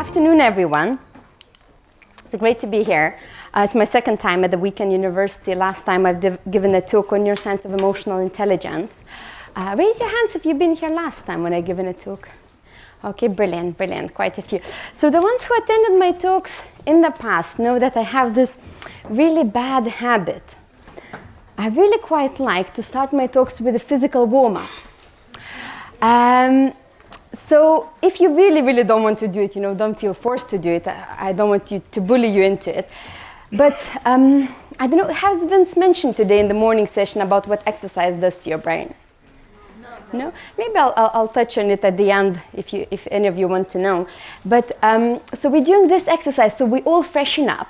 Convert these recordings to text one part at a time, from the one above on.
afternoon, everyone. It's great to be here. It's my second time at the Weekend University. Last time I've given a talk on neuroscience of emotional intelligence. Raise your hands if you've been here last time when I've given a talk. Okay, brilliant, brilliant, quite a few. So the ones who attended my talks in the past know that I have this really bad habit. I really quite like to start my talks with a physical warm-up. So if you really, really don't want to do it, don't feel forced to do it. I don't want you to bully you into it. But I don't know, has been mentioned today in the morning session about what exercise does to your brain? No? Maybe I'll touch on it at the end if any of you want to know. But so we're doing this exercise so we all freshen up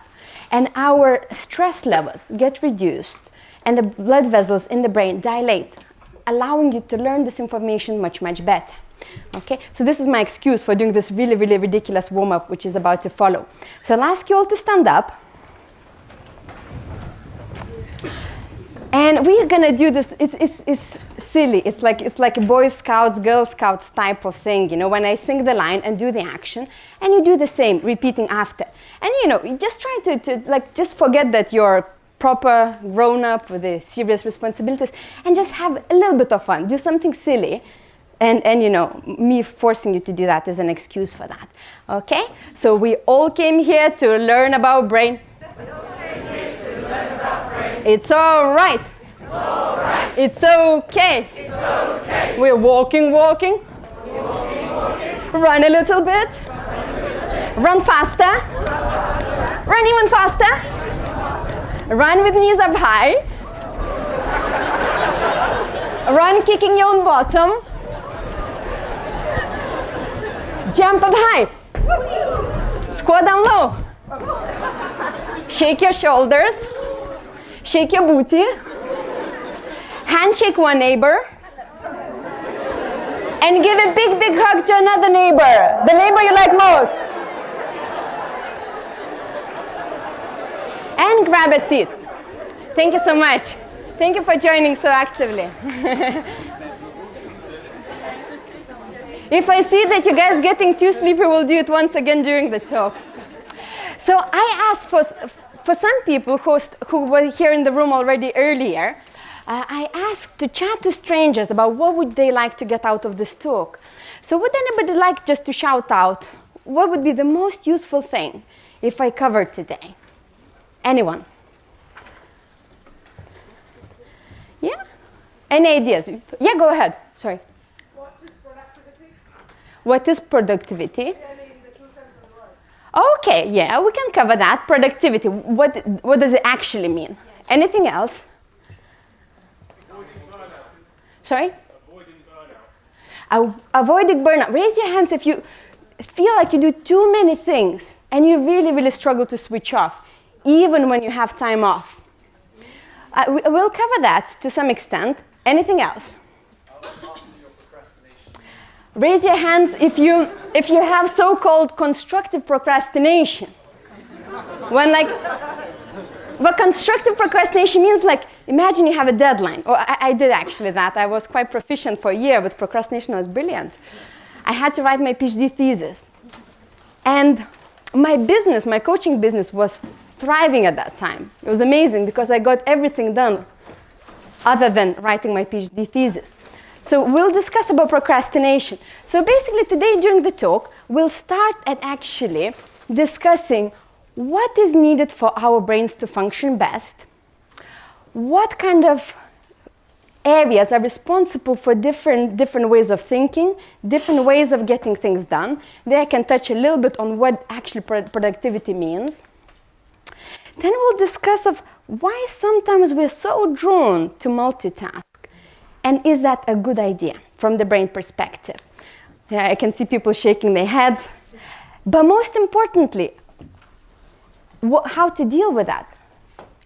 and our stress levels get reduced and the blood vessels in the brain dilate, allowing you to learn this information much, much better. Okay, so this is my excuse for doing this really, really ridiculous warm-up, which is about to follow. So I'll ask you all to stand up. And we're gonna do this. It's silly. It's like a Boy Scouts, Girl Scouts type of thing. When I sing the line and do the action, and you do the same, repeating after. And you just try to just forget that you're proper grown up with the serious responsibilities, and just have a little bit of fun. Do something silly. And me forcing you to do that is an excuse for that. Okay? So we all came here to learn about brain. It's all right. It's all right. It's okay. It's okay. We're walking. Run a little bit. Run faster. Run even faster. Run with knees up high. Run kicking your own bottom. Jump up high. Squat down low. Shake your shoulders. Shake your booty. Handshake one neighbor. And give a big, big hug to another neighbor. The neighbor you like most. And grab a seat. Thank you so much. Thank you for joining so actively. If I see that you guys getting too sleepy, we'll do it once again during the talk. So I asked for some people who were here in the room already earlier, I asked to chat to strangers about what would they like to get out of this talk. So would anybody like just to shout out, what would be the most useful thing if I covered today? Anyone? Yeah? Any ideas? Yeah, go ahead. Sorry. What is productivity? In the true sense of the word. Okay, yeah, we can cover that. Productivity, what does it actually mean? Yes. Anything else? Avoiding burnout. Sorry? Avoiding burnout. Avoiding burnout. Raise your hands if you feel like you do too many things and you really, really struggle to switch off, even when you have time off. We'll cover that to some extent. Anything else? Raise your hands if you have so-called constructive procrastination. What constructive procrastination means, imagine you have a deadline. Oh, I did actually that. I was quite proficient for a year with procrastination. It was brilliant. I had to write my PhD thesis. And my coaching business was thriving at that time. It was amazing because I got everything done other than writing my PhD thesis. So we'll discuss about procrastination. So basically today during the talk, we'll start at actually discussing what is needed for our brains to function best, what kind of areas are responsible for different ways of thinking, different ways of getting things done. There I can touch a little bit on what actually productivity means. Then we'll discuss of why sometimes we're so drawn to multitask. And is that a good idea from the brain perspective? Yeah, I can see people shaking their heads. But most importantly, how to deal with that?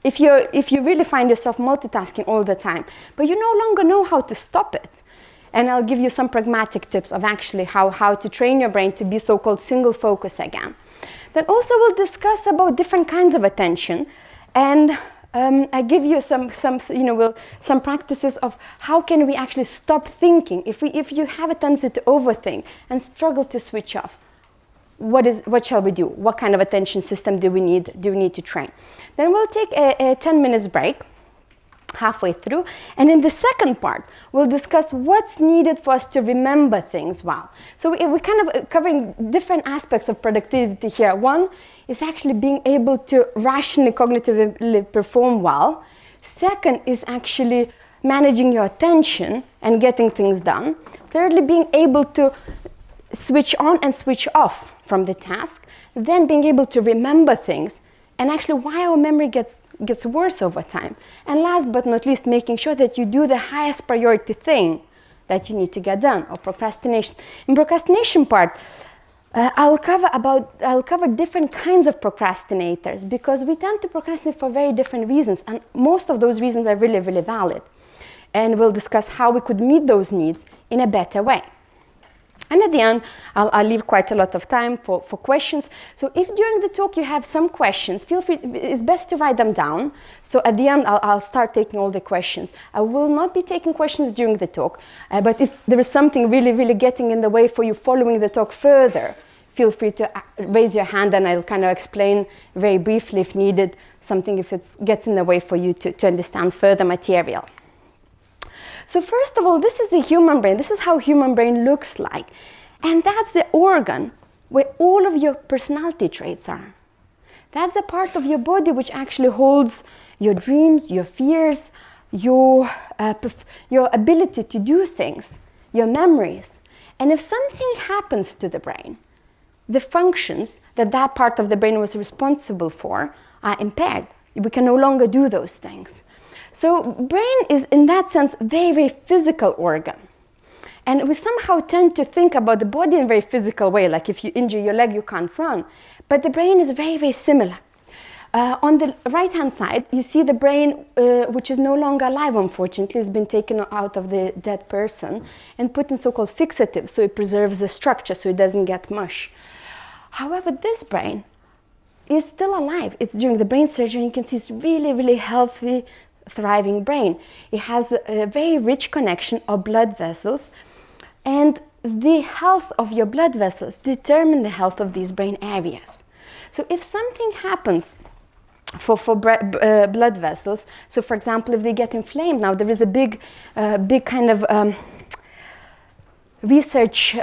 If you really find yourself multitasking all the time, but you no longer know how to stop it. And I'll give you some pragmatic tips of actually how to train your brain to be so-called single focus again. Then also we'll discuss about different kinds of attention, and I give you some practices of how can we actually stop thinking if you have a tendency to overthink and struggle to switch off. what shall we do? What kind of attention system do we need to train? Then we'll take a 10 minutes break halfway through, and in the second part we'll discuss what's needed for us to remember things well. So we're kind of covering different aspects of productivity here. One is actually being able to rationally cognitively perform well. Second is actually managing your attention and getting things done. Thirdly, being able to switch on and switch off from the task. Then being able to remember things, and actually why our memory gets worse over time. And last but not least, making sure that you do the highest priority thing that you need to get done, or procrastination. In procrastination part, I'll cover different kinds of procrastinators, because we tend to procrastinate for very different reasons, and most of those reasons are really, really valid. And we'll discuss how we could meet those needs in a better way. And at the end, I'll leave quite a lot of time for questions. So if during the talk you have some questions, feel free, it's best to write them down. So at the end, I'll start taking all the questions. I will not be taking questions during the talk, but if there is something really, really getting in the way for you following the talk further, feel free to raise your hand, and I'll kind of explain very briefly if needed, something if it gets in the way for you to understand further material. So first of all, this is the human brain. This is how human brain looks like. And that's the organ where all of your personality traits are. That's the part of your body which actually holds your dreams, your fears, your ability to do things, your memories. And if something happens to the brain, the functions that part of the brain was responsible for are impaired. We can no longer do those things. So brain is, in that sense, very, very physical organ. And we somehow tend to think about the body in a very physical way, like if you injure your leg, you can't run. But the brain is very, very similar. On the right-hand side, you see the brain, which is no longer alive, unfortunately. It's been taken out of the dead person and put in so-called fixative, so it preserves the structure, so it doesn't get mush. However, this brain is still alive. It's during the brain surgery, and you can see it's really, really healthy, thriving brain. It has a very rich connection of blood vessels, and the health of your blood vessels determine the health of these brain areas. So if something happens for blood vessels, so for example, if they get inflamed, now there is a big kind of research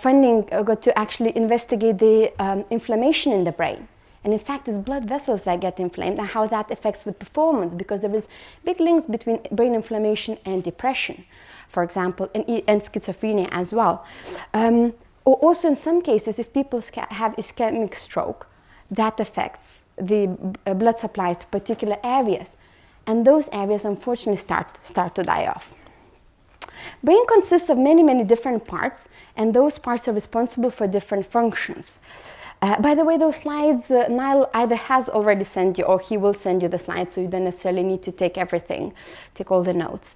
funding to actually investigate the inflammation in the brain. And in fact, it's blood vessels that get inflamed, and how that affects the performance, because there is big links between brain inflammation and depression, for example, and schizophrenia as well. Or also in some cases, if people have ischemic stroke, that affects the blood supply to particular areas. And those areas, unfortunately, start to die off. Brain consists of many, many different parts, and those parts are responsible for different functions. By the way, those slides, Niall either has already sent you or he will send you the slides, so you don't necessarily need to take everything, take all the notes.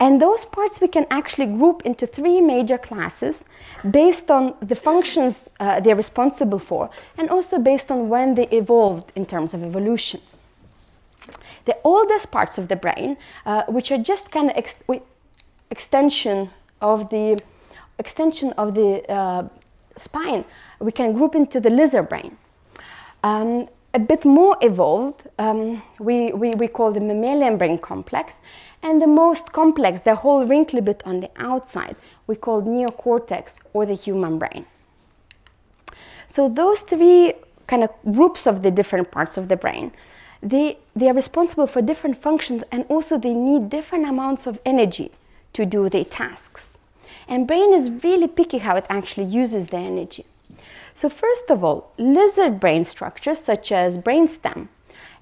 And those parts we can actually group into 3 major classes based on the functions they're responsible for, and also based on when they evolved in terms of evolution. The oldest parts of the brain, which are just kind of extension of the spine, we can group into the lizard brain. A bit more evolved, we call the mammalian brain complex, and the most complex, the whole wrinkly bit on the outside, we call neocortex, or the human brain. So those 3 kind of groups of the different parts of the brain, they are responsible for different functions, and also they need different amounts of energy to do their tasks. And brain is really picky how it actually uses the energy. So first of all, lizard brain structures such as brainstem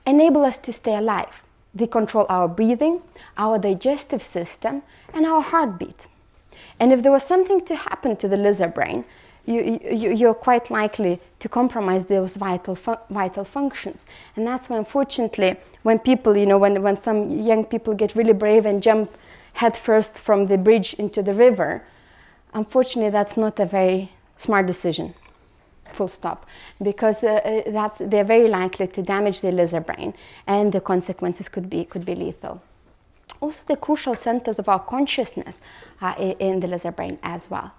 enable us to stay alive. They control our breathing, our digestive system, and our heartbeat. And if there was something to happen to the lizard brain, you're quite likely to compromise those vital functions. And that's why, unfortunately, when people, when some young people get really brave and jump headfirst from the bridge into the river, unfortunately, that's not a very smart decision. Full stop, because they're very likely to damage the lizard brain, and the consequences could be lethal. Also, the crucial centers of our consciousness are in the lizard brain as well.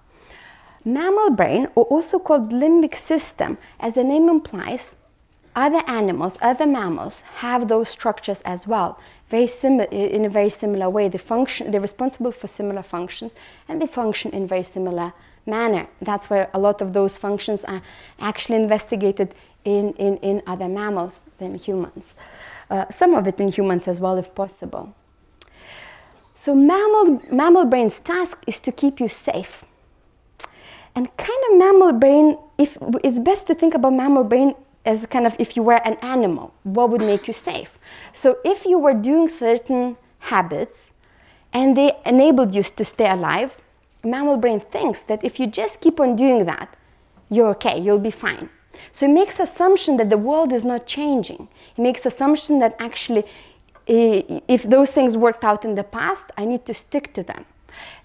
Mammal brain, or also called limbic system, as the name implies, other animals, other mammals have those structures as well, in a very similar way. They're responsible for similar functions, and they function in very similar manner. That's why a lot of those functions are actually investigated in other mammals than humans. Some of it in humans as well, if possible. So mammal brain's task is to keep you safe. And kind of mammal brain, it's best to think about mammal brain as kind of if you were an animal, what would make you safe? So if you were doing certain habits and they enabled you to stay alive, mammal brain thinks that if you just keep on doing that, you're okay, you'll be fine. So it makes assumption that the world is not changing. It makes assumption that actually if those things worked out in the past, I need to stick to them.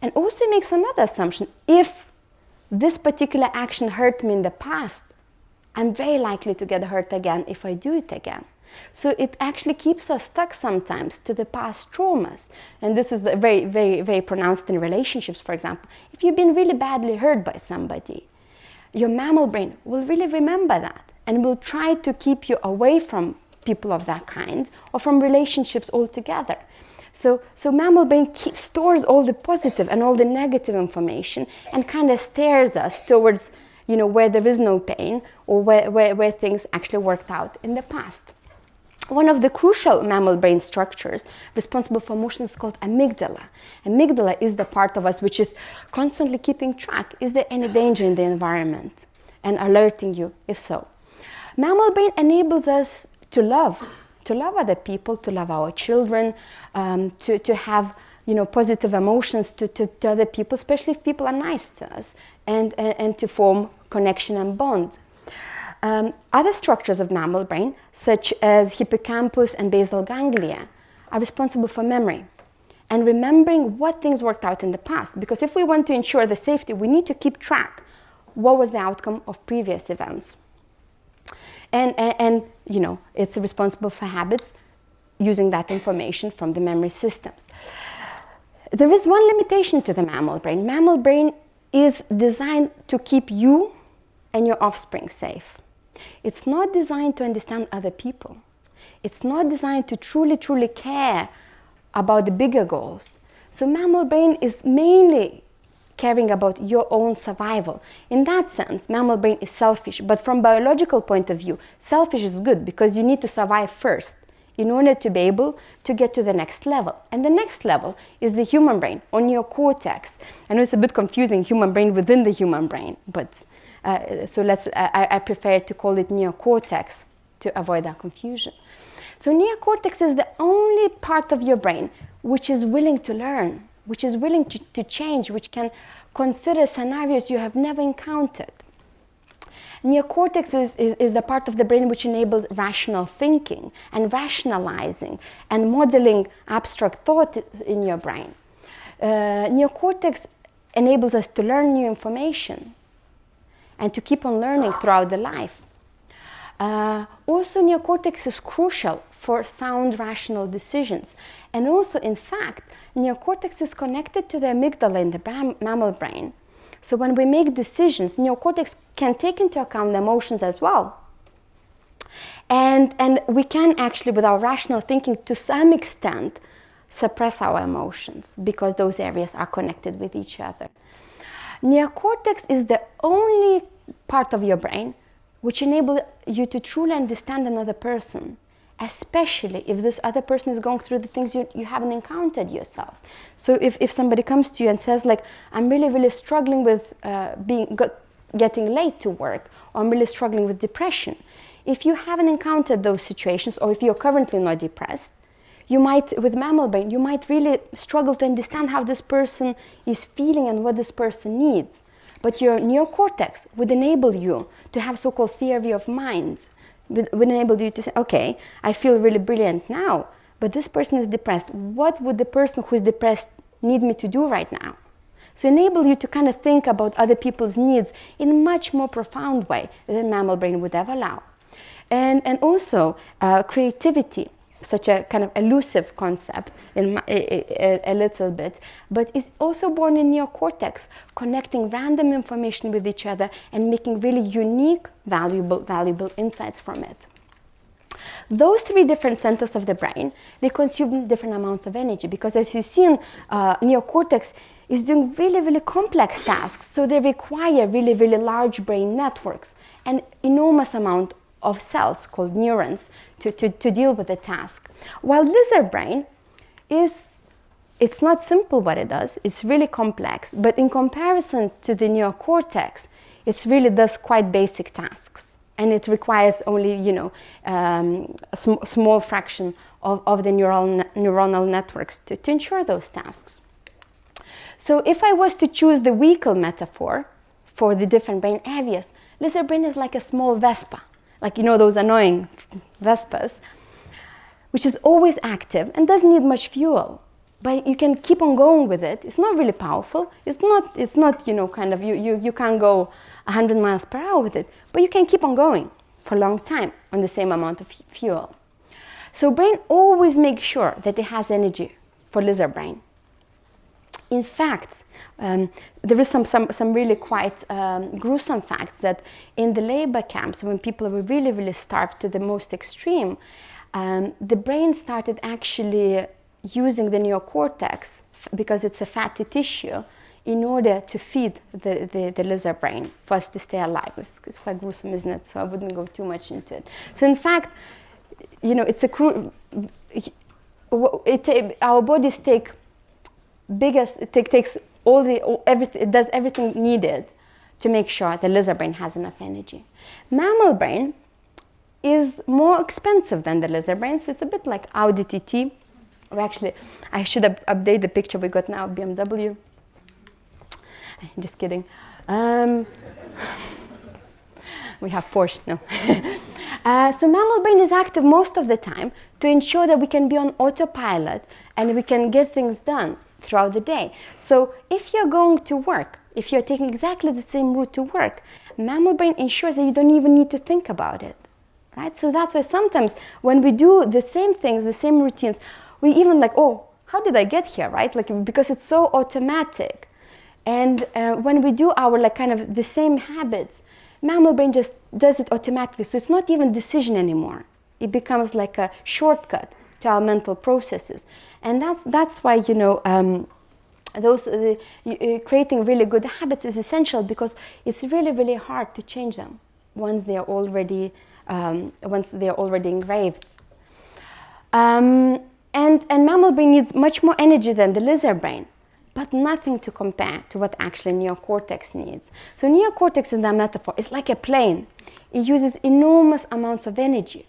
And also it makes another assumption. If this particular action hurt me in the past, I'm very likely to get hurt again if I do it again. So it actually keeps us stuck sometimes to the past traumas. And this is very, very, very pronounced in relationships, for example. If you've been really badly hurt by somebody, your mammal brain will really remember that and will try to keep you away from people of that kind or from relationships altogether. So mammal brain stores all the positive and all the negative information and kind of steers us towards, where there is no pain or where things actually worked out in the past. One of the crucial mammal brain structures responsible for emotions is called amygdala. Amygdala is the part of us which is constantly keeping track. Is there any danger in the environment? And alerting you, if so. Mammal brain enables us to love other people, to love our children, to have positive emotions to other people, especially if people are nice to us, and to form connection and bond. Other structures of mammal brain, such as hippocampus and basal ganglia, are responsible for memory and remembering what things worked out in the past. Because if we want to ensure the safety, we need to keep track what was the outcome of previous events. And it's responsible for habits using that information from the memory systems. There is one limitation to the mammal brain. Mammal brain is designed to keep you and your offspring safe. It's not designed to understand other people. It's not designed to truly, truly care about the bigger goals. So mammal brain is mainly caring about your own survival. In that sense, mammal brain is selfish, but from biological point of view, selfish is good because you need to survive first in order to be able to get to the next level. And the next level is the human brain, or neocortex. I know it's a bit confusing, human brain within the human brain, but I prefer to call it neocortex to avoid that confusion. So neocortex is the only part of your brain which is willing to learn, which is willing to change, which can consider scenarios you have never encountered. Neocortex is the part of the brain which enables rational thinking and rationalizing and modeling abstract thought in your brain. Neocortex enables us to learn new information and to keep on learning throughout the life. Also, neocortex is crucial for sound rational decisions. And also, in fact, neocortex is connected to the amygdala in the mammal brain. So when we make decisions, neocortex can take into account the emotions as well. And we can actually, with our rational thinking, to some extent, suppress our emotions because those areas are connected with each other. Neocortex is the only part of your brain which enables you to truly understand another person, especially if this other person is going through the things you haven't encountered yourself. So if somebody comes to you and says, like, I'm really, really struggling with getting late to work, or I'm really struggling with depression, if you haven't encountered those situations, or if you're currently not depressed, you might, with mammal brain, you might really struggle to understand how this person is feeling and what this person needs. But your neocortex would enable you to have so-called theory of minds, would enable you to say, okay, I feel really brilliant now, but this person is depressed. What would the person who is depressed need me to do right now? So enable you to kind of think about other people's needs in a much more profound way than mammal brain would ever allow. And also creativity such a kind of elusive concept in a little bit, but is also born in neocortex, connecting random information with each other and making really unique, valuable insights from it. Those three different centers of the brain, they consume different amounts of energy because, as you've seen, neocortex is doing really complex tasks, so they require really large brain networks and enormous amount of cells called neurons to deal with the task. While lizard brain it's not simple what it does, it's really complex, but in comparison to the neocortex, it really does quite basic tasks. And it requires only, a small fraction of the neuronal networks to ensure those tasks. So if I was to choose the vehicle metaphor for the different brain areas, lizard brain is like a small Vespa, like those annoying Vespas, which is always active and doesn't need much fuel. But you can keep on going with it. It's not really powerful. It's not you can't go 100 miles per hour with it, but you can keep on going for a long time on the same amount of fuel. So brain always makes sure that it has energy for lizard brain. In fact, there is some really quite gruesome facts that in the labor camps, when people were really starved to the most extreme, the brain started actually using the neocortex, because it's a fatty tissue, in order to feed the lizard brain for us to stay alive. It's quite gruesome, isn't it? So I wouldn't go too much into it. So in fact, it's our bodies take takes everything. It does everything needed to make sure the lizard brain has enough energy. Mammal brain is more expensive than the lizard brain, so it's a bit like Audi TT. Or actually, I should update the picture we got now, BMW. Just kidding. We have Porsche, no. So mammal brain is active most of the time to ensure that we can be on autopilot and we can get things done throughout the day. So if you're going to work, if you're taking exactly the same route to work, mammal brain ensures that you don't even need to think about it, right? So that's why sometimes when we do the same things, the same routines, we even like, oh, how did I get here, right? Like, because it's so automatic. And when we do our kind of the same habits, mammal brain just does it automatically. So it's not even decision anymore. It becomes like a shortcut to our mental processes. And that's why, creating really good habits is essential, because it's really hard to change them once they are already engraved. And mammal brain needs much more energy than the lizard brain, but nothing to compare to what actually neocortex needs. So neocortex, in that metaphor, is like a plane. It uses enormous amounts of energy.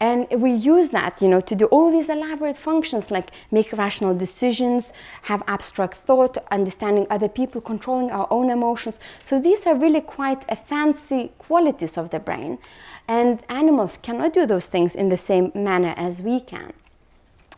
And we use that, to do all these elaborate functions like make rational decisions, have abstract thought, understanding other people, controlling our own emotions. So these are really quite fancy qualities of the brain. And animals cannot do those things in the same manner as we can.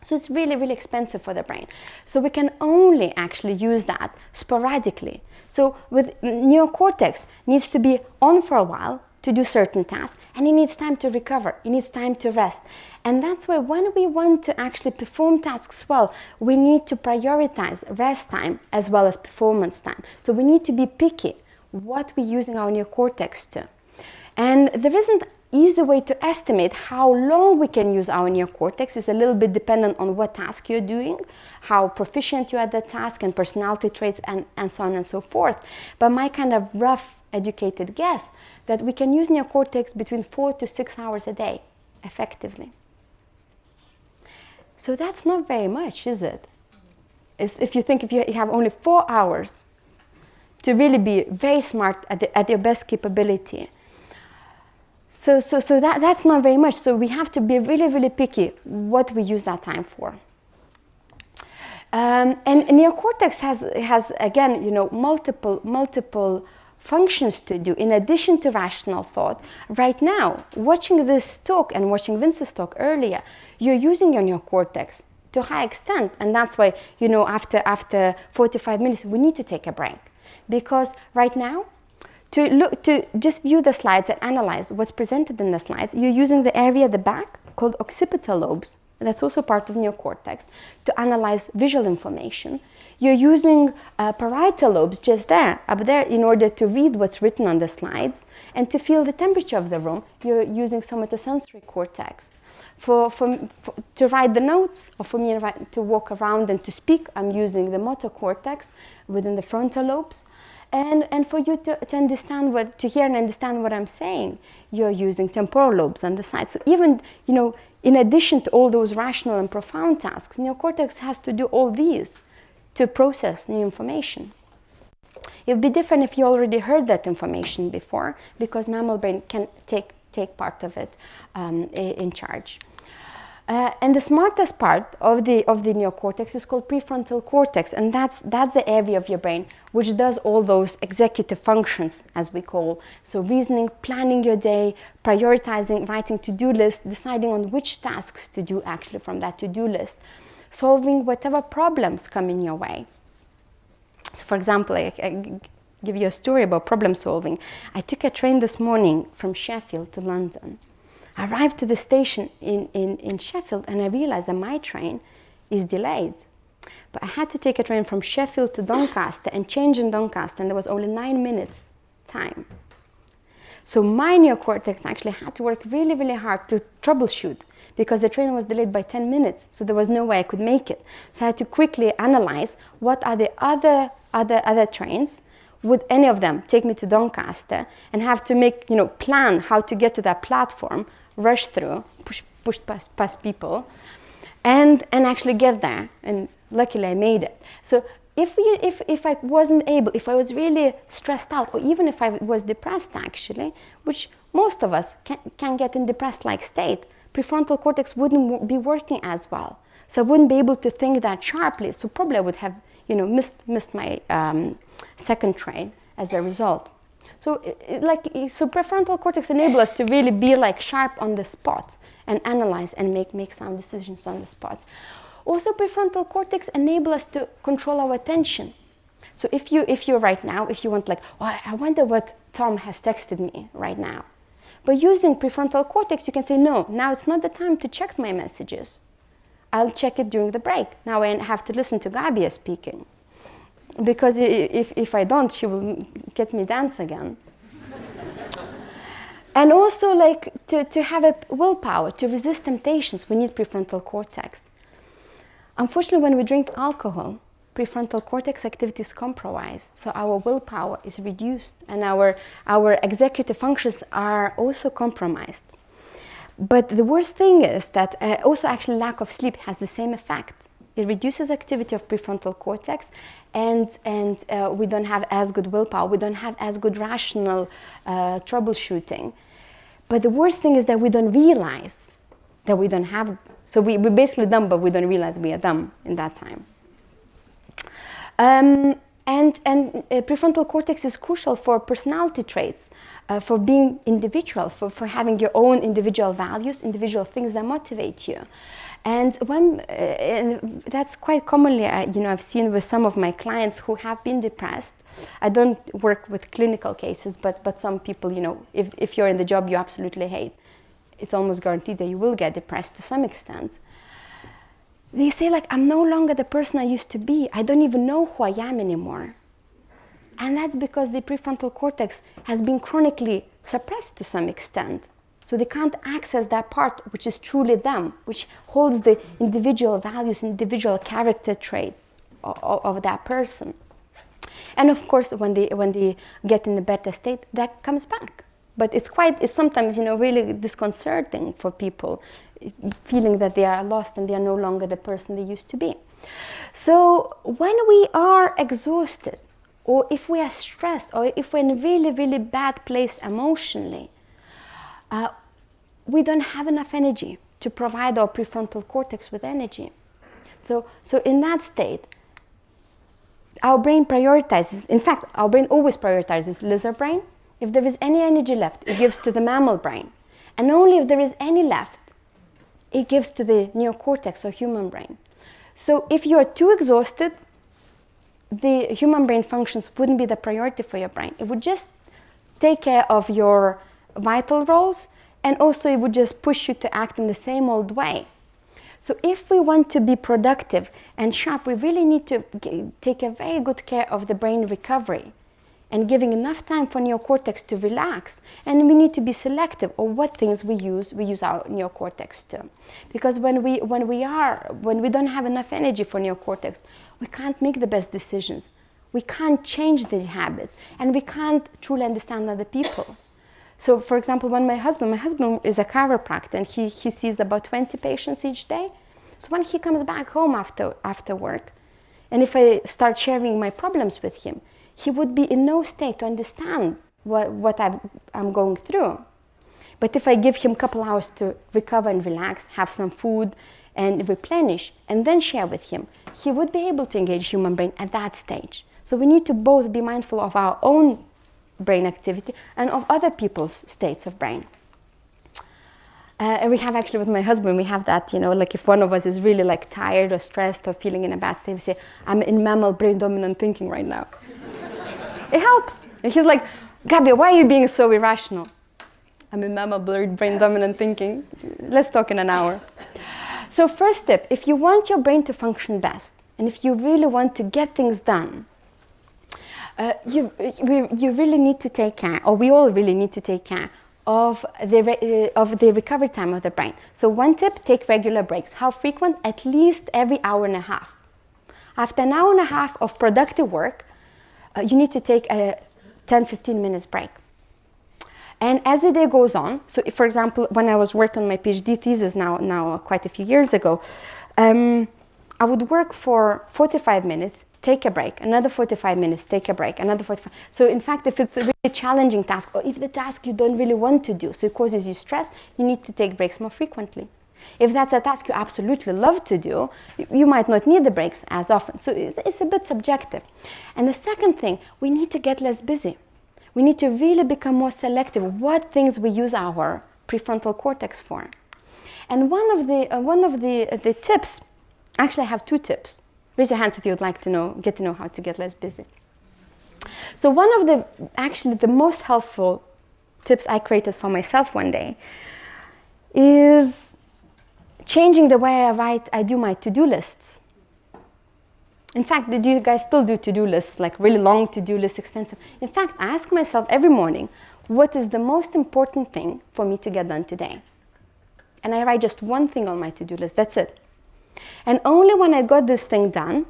So it's really expensive for the brain. So we can only actually use that sporadically. So with neocortex, needs to be on for a while to do certain tasks, and it needs time to recover, it needs time to rest. And that's why when we want to actually perform tasks well, we need to prioritize rest time as well as performance time. So we need to be picky what we're using our neocortex to. And there isn't easy way to estimate how long we can use our neocortex. Is a little bit dependent on what task you're doing, how proficient you are at that task, and personality traits, and so on and so forth. But my kind of rough educated guess that we can use neocortex between 4 to 6 hours a day effectively. So that's not very much, is it? If you have only 4 hours to really be very smart at your best capability, so that's not very much. So we have to be really picky what we use that time for. And neocortex has again, multiple functions to do in addition to rational thought. Right now, watching this talk and watching Vince's talk earlier, you're using your neocortex to a high extent, and that's why after 45 minutes we need to take a break, because right now to just view the slides and analyze what's presented in the slides, you're using the area at the back called occipital lobes. that's also part of neocortex, to analyze visual information. You're using parietal lobes just there, up there, in order to read what's written on the slides and to feel the temperature of the room. You're using somatosensory cortex. To write the notes, or for me to walk around and to speak, I'm using the motor cortex within the frontal lobes. And for you to understand to hear and understand what I'm saying, you're using temporal lobes on the side. So even, in addition to all those rational and profound tasks, neocortex has to do all these to process new information. It would be different if you already heard that information before, because mammal brain can take part of it in charge. And the smartest part of the neocortex is called prefrontal cortex, and that's the area of your brain which does all those executive functions, as we call. So reasoning, planning your day, prioritizing, writing to-do lists, deciding on which tasks to do actually from that to-do list, solving whatever problems come in your way. So for example, I give you a story about problem solving. I took a train this morning from Sheffield to London. I arrived to the station in Sheffield and I realized that my train is delayed. But I had to take a train from Sheffield to Doncaster and change in Doncaster, and there was only 9 minutes time. So my neocortex actually had to work really, really hard to troubleshoot, because the train was delayed by 10 minutes, so there was no way I could make it. So I had to quickly analyze what are the other trains. Would any of them take me to Doncaster, and have to make, plan how to get to that platform, rush through, push past people, and actually get there. And luckily I made it. So if I wasn't able, if I was really stressed out, or even if I was depressed actually, which most of us can get in depressed-like state, prefrontal cortex wouldn't be working as well. So I wouldn't be able to think that sharply. So probably I would have, missed my second train as a result. So prefrontal cortex enables us to really be sharp on the spot and analyze and make sound decisions on the spot. Also, prefrontal cortex enables us to control our attention. So if you right now, if you want I wonder what Tom has texted me right now. But using prefrontal cortex, you can say, no, now it's not the time to check my messages. I'll check it during the break. Now I have to listen to Gabija speaking. Because if I don't, she will get me dance again. And also, to have a willpower, to resist temptations, we need prefrontal cortex. Unfortunately, when we drink alcohol, prefrontal cortex activity is compromised, so our willpower is reduced, and our executive functions are also compromised. But the worst thing is that also actually lack of sleep has the same effect. It reduces activity of prefrontal cortex, and we don't have as good willpower, we don't have as good rational troubleshooting. But the worst thing is that we don't realize that we don't have, so we're basically dumb, but we don't realize we are dumb in that time. Prefrontal cortex is crucial for personality traits, for being individual, for having your own individual values, individual things that motivate you. And that's quite commonly, I've seen with some of my clients who have been depressed. I don't work with clinical cases, but some people, if you're in the job you absolutely hate, it's almost guaranteed that you will get depressed to some extent. They say I'm no longer the person I used to be. I don't even know who I am anymore. And that's because the prefrontal cortex has been chronically suppressed to some extent. So they can't access that part which is truly them, which holds the individual values, individual character traits of that person. And of course, when they get in a better state, that comes back. But it's sometimes, really disconcerting for people, feeling that they are lost and they are no longer the person they used to be. So when we are exhausted, or if we are stressed, or if we're in a really, really bad place emotionally, we don't have enough energy to provide our prefrontal cortex with energy. So in that state, our brain prioritizes, in fact, our brain always prioritizes lizard brain. If there is any energy left, it gives to the mammal brain. And only if there is any left, it gives to the neocortex or human brain. So if you are too exhausted, the human brain functions wouldn't be the priority for your brain. It would just take care of your vital roles, and also it would just push you to act in the same old way. So if we want to be productive and sharp, we really need to take a very good care of the brain recovery and giving enough time for neocortex to relax. And we need to be selective of what things we use our neocortex to. Because when we don't have enough energy for neocortex, we can't make the best decisions. We can't change the habits, and we can't truly understand other people. So, for example, when my husband is a chiropractor, and he sees about 20 patients each day. So when he comes back home after work, and if I start sharing my problems with him, he would be in no state to understand what I'm going through. But if I give him a couple hours to recover and relax, have some food, and replenish, and then share with him, he would be able to engage human brain at that stage. So we need to both be mindful of our own brain activity and of other people's states of brain. And we have actually with my husband, we have that, like if one of us is really like tired or stressed or feeling in a bad state, we say, I'm in mammal brain dominant thinking right now. It helps. And he's like, Gabi, why are you being so irrational? I'm in mammal brain dominant thinking. Let's talk in an hour. So first tip, if you want your brain to function best, and if you really want to get things done, you really need to take care, or we all really need to take care of the recovery time of the brain. So one tip, take regular breaks. How frequent? At least every hour and a half. After an hour and a half of productive work, you need to take a 10-15 minutes break. And as the day goes on, so if, for example, when I was working on my PhD thesis now quite a few years ago, I would work for 45 minutes, take a break, another 45 minutes, take a break, another 45. So in fact, if it's a really challenging task, or if the task you don't really want to do, so it causes you stress, you need to take breaks more frequently. If that's a task you absolutely love to do, you might not need the breaks as often. So it's a bit subjective. And the second thing, we need to get less busy. We need to really become more selective what things we use our prefrontal cortex for. And one of the tips, actually I have two tips. Raise your hands if you would like to get to know how to get less busy. So one of the most helpful tips I created for myself one day is changing the way I do my to-do lists. In fact, do you guys still do to-do lists, like really long to-do lists, extensive? In fact, I ask myself every morning, what is the most important thing for me to get done today? And I write just one thing on my to-do list, that's it. And only when I got this thing done,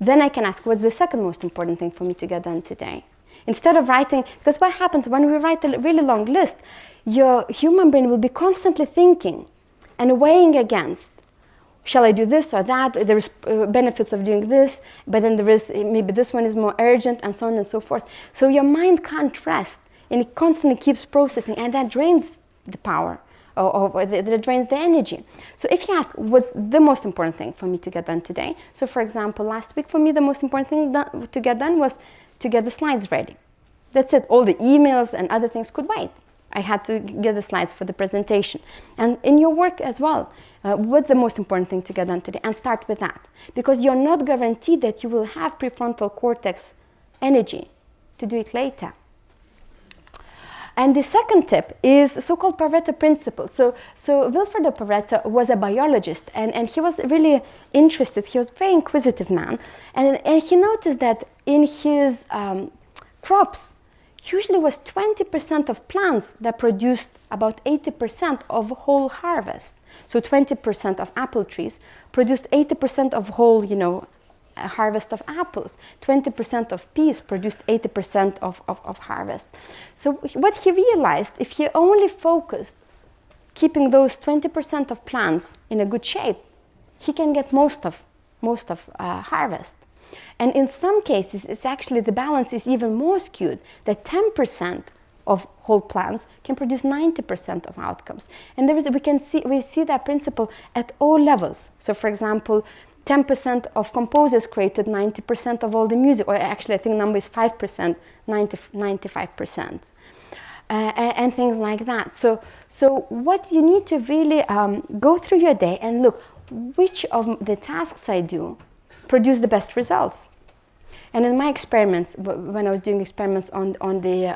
then I can ask, what's the second most important thing for me to get done today? Instead of writing, because what happens when we write a really long list, your human brain will be constantly thinking and weighing against, shall I do this or that? There is benefits of doing this, but then there is, maybe this one is more urgent, and so on and so forth. So your mind can't rest, and it constantly keeps processing, and that drains the power, or that drains the energy. So if you ask, what's the most important thing for me to get done today? So for example, last week for me, the most important thing to get done was to get the slides ready. That's it. All the emails and other things could wait. I had to get the slides for the presentation. And in your work as well, what's the most important thing to get done today? And start with that. Because you're not guaranteed that you will have prefrontal cortex energy to do it later. And the second tip is the so-called Pareto principle. So Wilfredo Pareto was a biologist, and he was really interested. He was a very inquisitive man. And he noticed that in his crops, usually was 20% of plants that produced about 80% of whole harvest. So 20% of apple trees produced 80% of whole, a harvest of apples. 20% of peas produced 80% of harvest. So what he realized, if he only focused keeping those 20% of plants in a good shape, he can get most of harvest. And in some cases, it's actually the balance is even more skewed, that 10% of whole plants can produce 90% of outcomes. And we see that principle at all levels. So for example, 10% of composers created 90% of all the music, or actually I think the number is 5%, 95%, and things like that. So what you need to really go through your day and look, which of the tasks I do produce the best results. And in my experiments, when I was doing experiments on the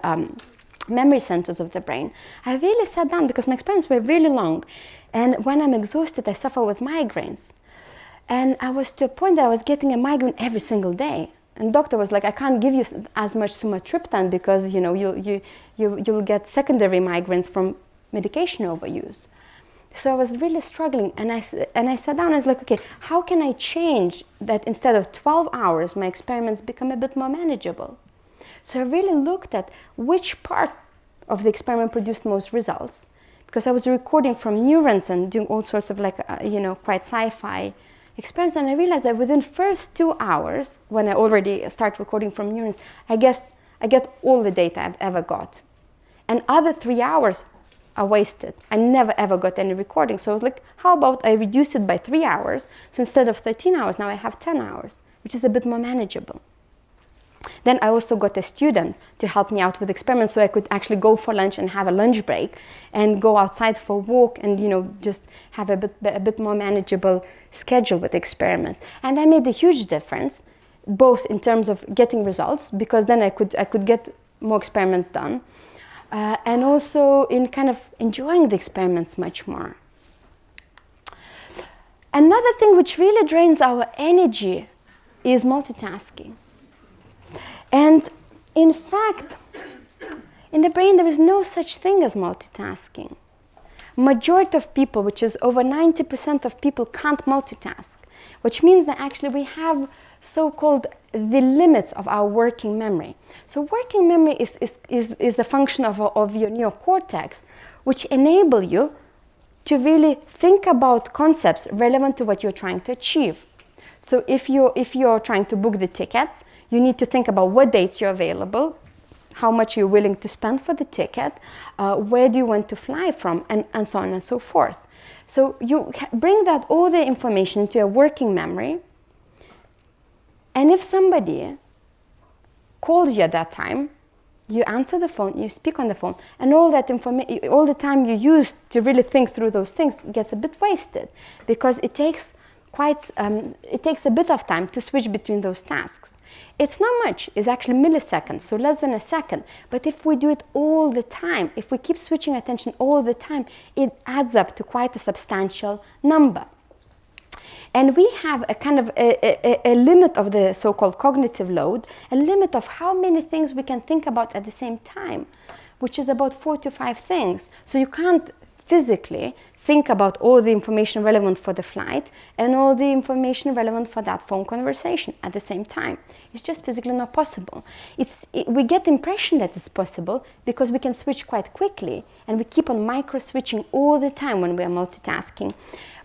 memory centers of the brain, I really sat down because my experiments were really long. And when I'm exhausted, I suffer with migraines. And I was to a point that I was getting a migraine every single day. And the doctor was like, I can't give you as much sumatriptan because you'll get secondary migraines from medication overuse. So I was really struggling, and I sat down and I was like, okay, how can I change that instead of 12 hours, my experiments become a bit more manageable? So I really looked at which part of the experiment produced most results, because I was recording from neurons and doing all sorts of quite sci-fi experiments, and I realized that within first 2 hours, when I already start recording from neurons, I get all the data I've ever got. And other 3 hours are wasted. I never ever got any recording. So I was like, how about I reduce it by 3 hours? So instead of 13 hours, now I have 10 hours, which is a bit more manageable. Then I also got a student to help me out with experiments, so I could actually go for lunch and have a lunch break and go outside for a walk and just have a bit more manageable schedule with experiments. And that made a huge difference, both in terms of getting results, because then I could get more experiments done, and also in kind of enjoying the experiments much more. Another thing which really drains our energy is multitasking. And in fact, in the brain there is no such thing as multitasking. Majority of people, which is over 90% of people, can't multitask, which means that actually we have so-called the limits of our working memory. So working memory is the function of your neocortex, which enable you to really think about concepts relevant to what you're trying to achieve. So if you're trying to book the tickets, you need to think about what dates you're available, how much you're willing to spend for the ticket, where do you want to fly from, and so on and so forth. So you bring all the information to a working memory, and if somebody calls you at that time, you answer the phone, you speak on the phone, and all that information, all the time you use to really think through those things gets a bit wasted, because it takes a bit of time to switch between those tasks. It's not much, it's actually milliseconds, so less than a second. But if we do it all the time, if we keep switching attention all the time, it adds up to quite a substantial number. And we have a kind of a limit of the so-called cognitive load, a limit of how many things we can think about at the same time, which is about 4 to 5 things. So you can't physically think about all the information relevant for the flight and all the information relevant for that phone conversation at the same time. It's just physically not possible. We get the impression that it's possible because we can switch quite quickly, and we keep on micro-switching all the time when we are multitasking.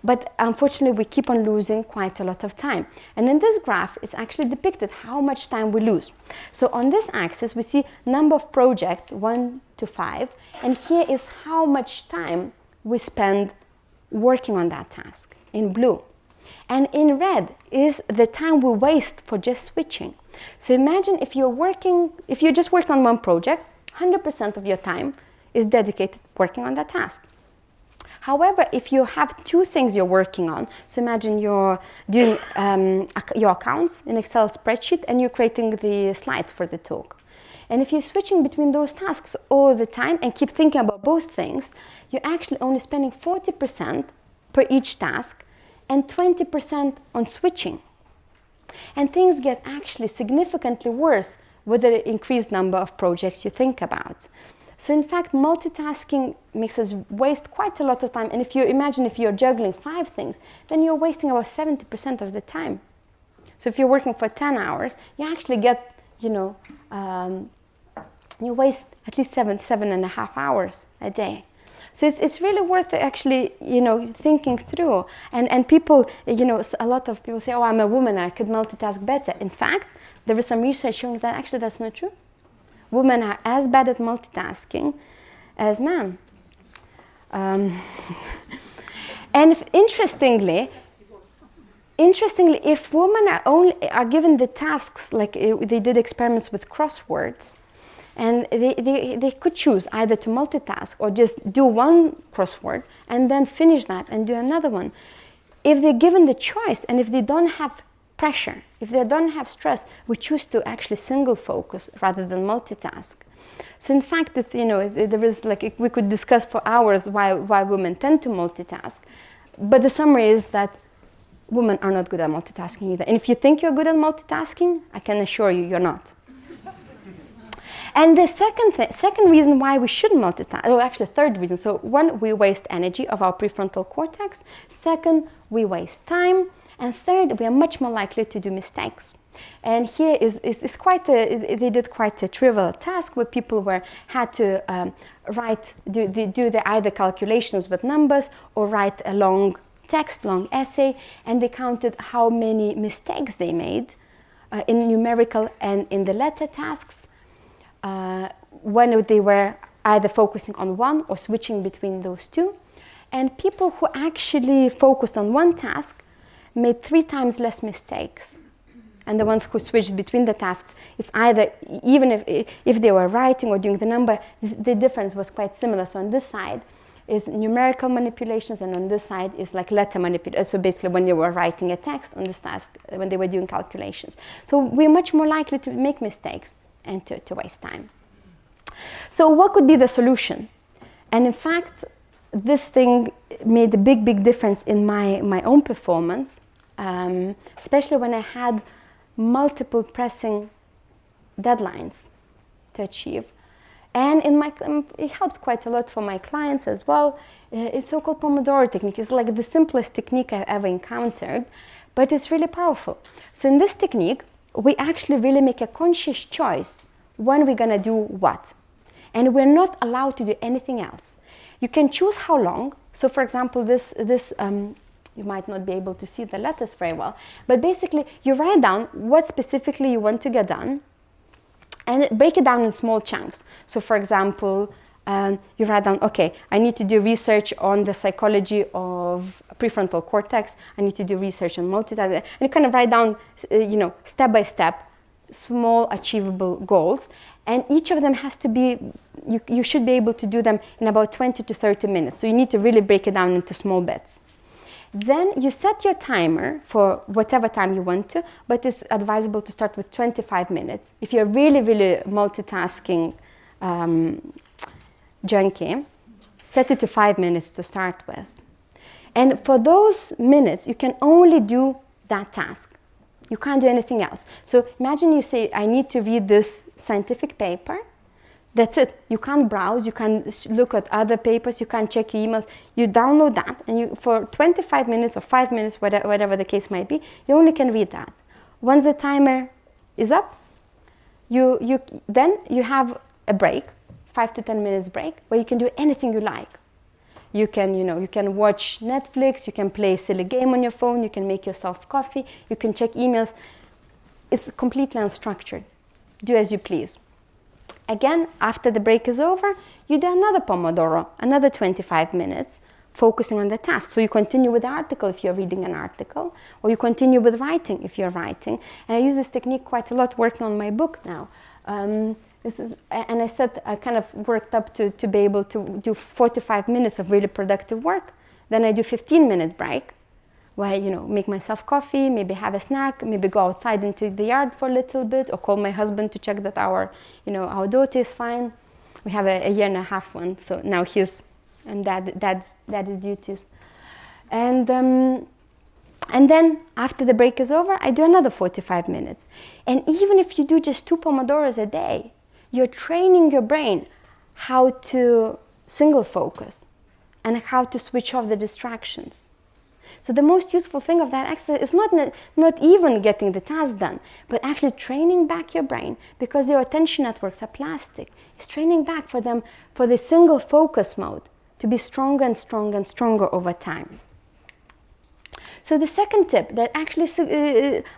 But unfortunately, we keep on losing quite a lot of time. And in this graph, it's actually depicted how much time we lose. So on this axis, we see number of projects, 1 to 5, and here is how much time we spend working on that task in blue. And in red is the time we waste for just switching. So imagine if you just work on one project, 100% of your time is dedicated working on that task. However, if you have 2 things you're working on, so imagine you're doing your accounts in Excel spreadsheet and you're creating the slides for the talk. And if you're switching between those tasks all the time and keep thinking about both things, you're actually only spending 40% per each task and 20% on switching. And things get actually significantly worse with the increased number of projects you think about. So in fact, multitasking makes us waste quite a lot of time. And if you're juggling 5 things, then you're wasting about 70% of the time. So if you're working for 10 hours, you actually get, you waste at least 7.5 hours a day. So it's really worth actually, thinking through. And people, a lot of people say, oh, I'm a woman, I could multitask better. In fact, there is some research showing that actually that's not true. Women are as bad at multitasking as men. And interestingly, if women are given the tasks, like they did experiments with crosswords, and they could choose either to multitask or just do one crossword and then finish that and do another one. If they're given the choice, and if they don't have pressure, if they don't have stress, we choose to actually single focus rather than multitask. So in fact, it's, there is like, we could discuss for hours why women tend to multitask. But the summary is that women are not good at multitasking either. And if you think you're good at multitasking, I can assure you, you're not. And the second reason why we shouldn't multitask, actually third reason. So one, we waste energy of our prefrontal cortex. Second, we waste time. And third, we are much more likely to do mistakes. And here is quite they did quite a trivial task where people had to do either calculations with numbers or write a long text, long essay, and they counted how many mistakes they made in numerical and in the letter tasks when they were either focusing on one or switching between those two. And people who actually focused on one task made 3 times less mistakes. And the ones who switched between the tasks, it's either, even if they were writing or doing the number, the difference was quite similar. So on this side is numerical manipulations, and on this side is like letter manipulations. So basically when they were writing a text on this task, when they were doing calculations. So we're much more likely to make mistakes and to waste time. So what could be the solution? And in fact, this thing made a big difference in my own performance, especially when I had multiple pressing deadlines to achieve. And it helped quite a lot for my clients as well. It's so-called Pomodoro technique. It's like the simplest technique I've ever encountered, but it's really powerful. So in this technique, we actually really make a conscious choice when we're gonna do what. And we're not allowed to do anything else. You can choose how long. So for example, this you might not be able to see the letters very well, but basically you write down what specifically you want to get done and break it down in small chunks. So for example, you write down, okay, I need to do research on the psychology of prefrontal cortex, I need to do research on multitasking, and you kind of write down, step by step, small achievable goals, and each of them has to be, you should be able to do them in about 20 to 30 minutes. So you need to really break it down into small bits. Then you set your timer for whatever time you want to, but it's advisable to start with 25 minutes. If you're really multitasking junkie, set it to 5 minutes to start with. And for those minutes, you can only do that task. You can't do anything else. So imagine you say, I need to read this scientific paper. That's it. You can't browse, you can't look at other papers, you can't check your emails. You download that, and for 25 minutes or 5 minutes, whatever the case might be, you only can read that. Once the timer is up, then you have a break, 5 to 10 minutes break, where you can do anything you like. You can, you can watch Netflix, you can play a silly game on your phone, you can make yourself coffee, you can check emails. It's completely unstructured. Do as you please. Again, after the break is over, you do another Pomodoro, another 25 minutes, focusing on the task. So you continue with the article if you're reading an article, or you continue with writing if you're writing. And I use this technique quite a lot working on my book now. And I said I kind of worked up to be able to do 45 minutes of really productive work. Then I do 15-minute break, where I, make myself coffee, maybe have a snack, maybe go outside into the yard for a little bit, or call my husband to check that our daughter is fine. We have a 1.5 one, so now he's and dad's duties. And then after the break is over, I do another 45 minutes. And even if you do just 2 Pomodoros a day, you're training your brain how to single focus and how to switch off the distractions. So the most useful thing of that exercise is not even getting the task done, but actually training back your brain, because your attention networks are plastic. It's training back for the single focus mode to be stronger and stronger and stronger over time. So the second tip, that actually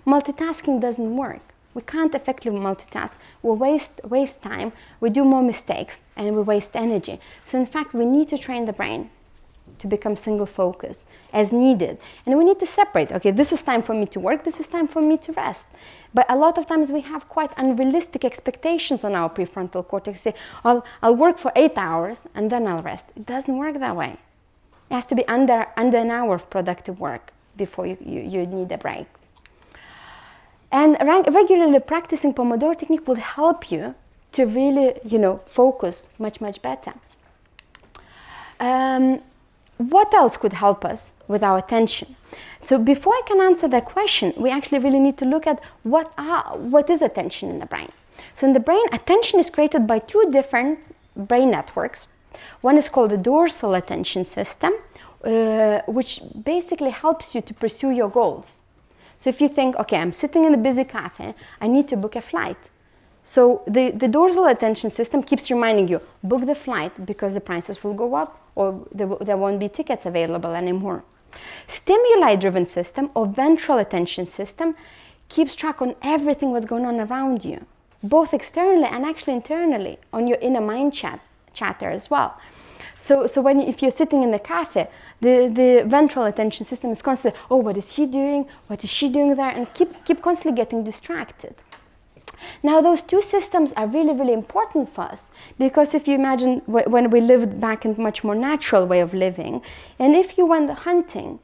multitasking doesn't work. We can't effectively multitask. We waste time, we do more mistakes, and we waste energy. So in fact, we need to train the brain to become single focus as needed. And we need to separate, okay, this is time for me to work, this is time for me to rest. But a lot of times we have quite unrealistic expectations on our prefrontal cortex. Say, I'll work for 8 hours and then I'll rest. It doesn't work that way. It has to be under an hour of productive work before you need a break. And regularly practicing Pomodoro technique will help you to really, focus much, much better. What else could help us with our attention? So before I can answer that question, we actually really need to look at what is attention in the brain. So in the brain, attention is created by two different brain networks. One is called the dorsal attention system, which basically helps you to pursue your goals. So if you think, okay, I'm sitting in a busy cafe, I need to book a flight. So the dorsal attention system keeps reminding you, book the flight because the prices will go up or there won't be tickets available anymore. Stimuli-driven system or ventral attention system keeps track on everything what's going on around you, both externally and actually internally on your inner mind chatter as well. So if you're sitting in the cafe, the ventral attention system is constantly, oh, what is he doing? What is she doing there? And keep constantly getting distracted. Now, those two systems are really, really important for us because if you imagine when we lived back in a much more natural way of living, and if you went hunting,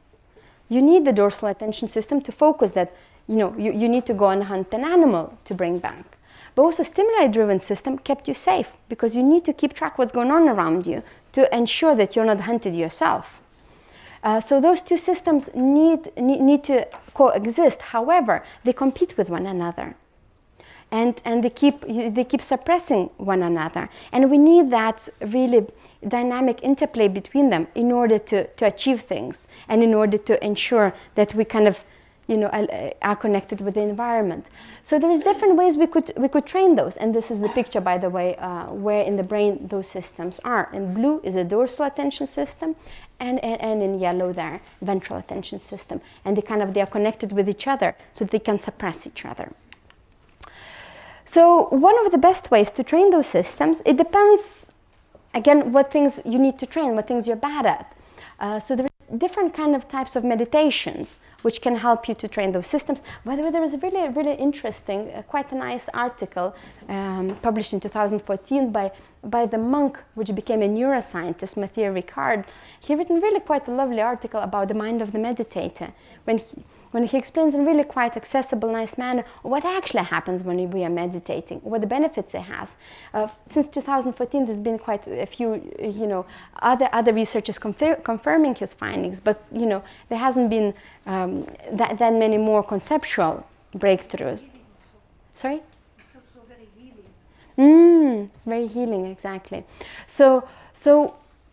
you need the dorsal attention system to focus that, you need to go and hunt an animal to bring back. But also stimuli-driven system kept you safe because you need to keep track what's going on around you to ensure that you're not hunted yourself. So those two systems need to coexist. However, they compete with one another. And they keep suppressing one another. And we need that really dynamic interplay between them in order to achieve things and in order to ensure that we kind of are connected with the environment. So there's different ways we could train those. And this is the picture, by the way, where in the brain those systems are. In blue is a dorsal attention system, and in yellow there, ventral attention system. And they are connected with each other, so they can suppress each other. So one of the best ways to train those systems, it depends, again, what things you need to train, what things you're bad at. So there are different kind of types of meditations which can help you to train those systems. By the way, there was a really, really interesting, quite a nice article published in 2014 by the monk which became a neuroscientist, Mathieu Ricard. He written really quite a lovely article about the mind of the meditator when he explains in really quite accessible, nice manner what actually happens when we are meditating, what the benefits it has. Since 2014, there's been quite a few, other researchers confirming his findings, but there hasn't been that many more conceptual breakthroughs. Sorry? It's also very healing. Very healing, exactly. So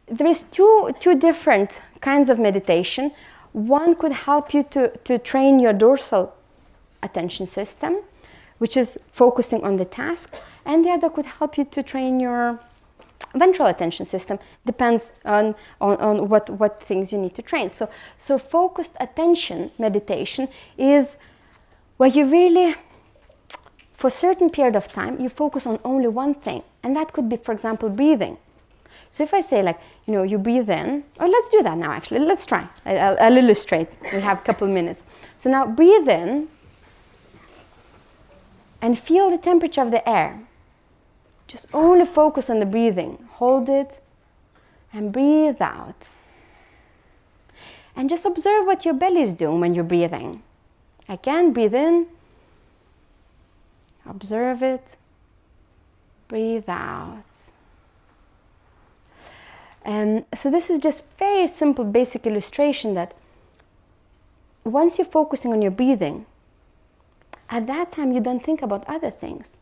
there is two different kinds of meditation. One could help you to train your dorsal attention system, which is focusing on the task, and the other could help you to train your ventral attention system. Depends on what things you need to train. So focused attention meditation is where you really, for a certain period of time, you focus on only one thing, and that could be, for example, breathing. So if I say you breathe in, or let's do that now actually, let's try. I'll illustrate, we have a couple minutes. So now breathe in and feel the temperature of the air. Just only focus on the breathing. Hold it and breathe out. And just observe what your belly is doing when you're breathing. Again, breathe in, observe it, breathe out. So this is just very simple, basic illustration that once you're focusing on your breathing, at that time you don't think about other things.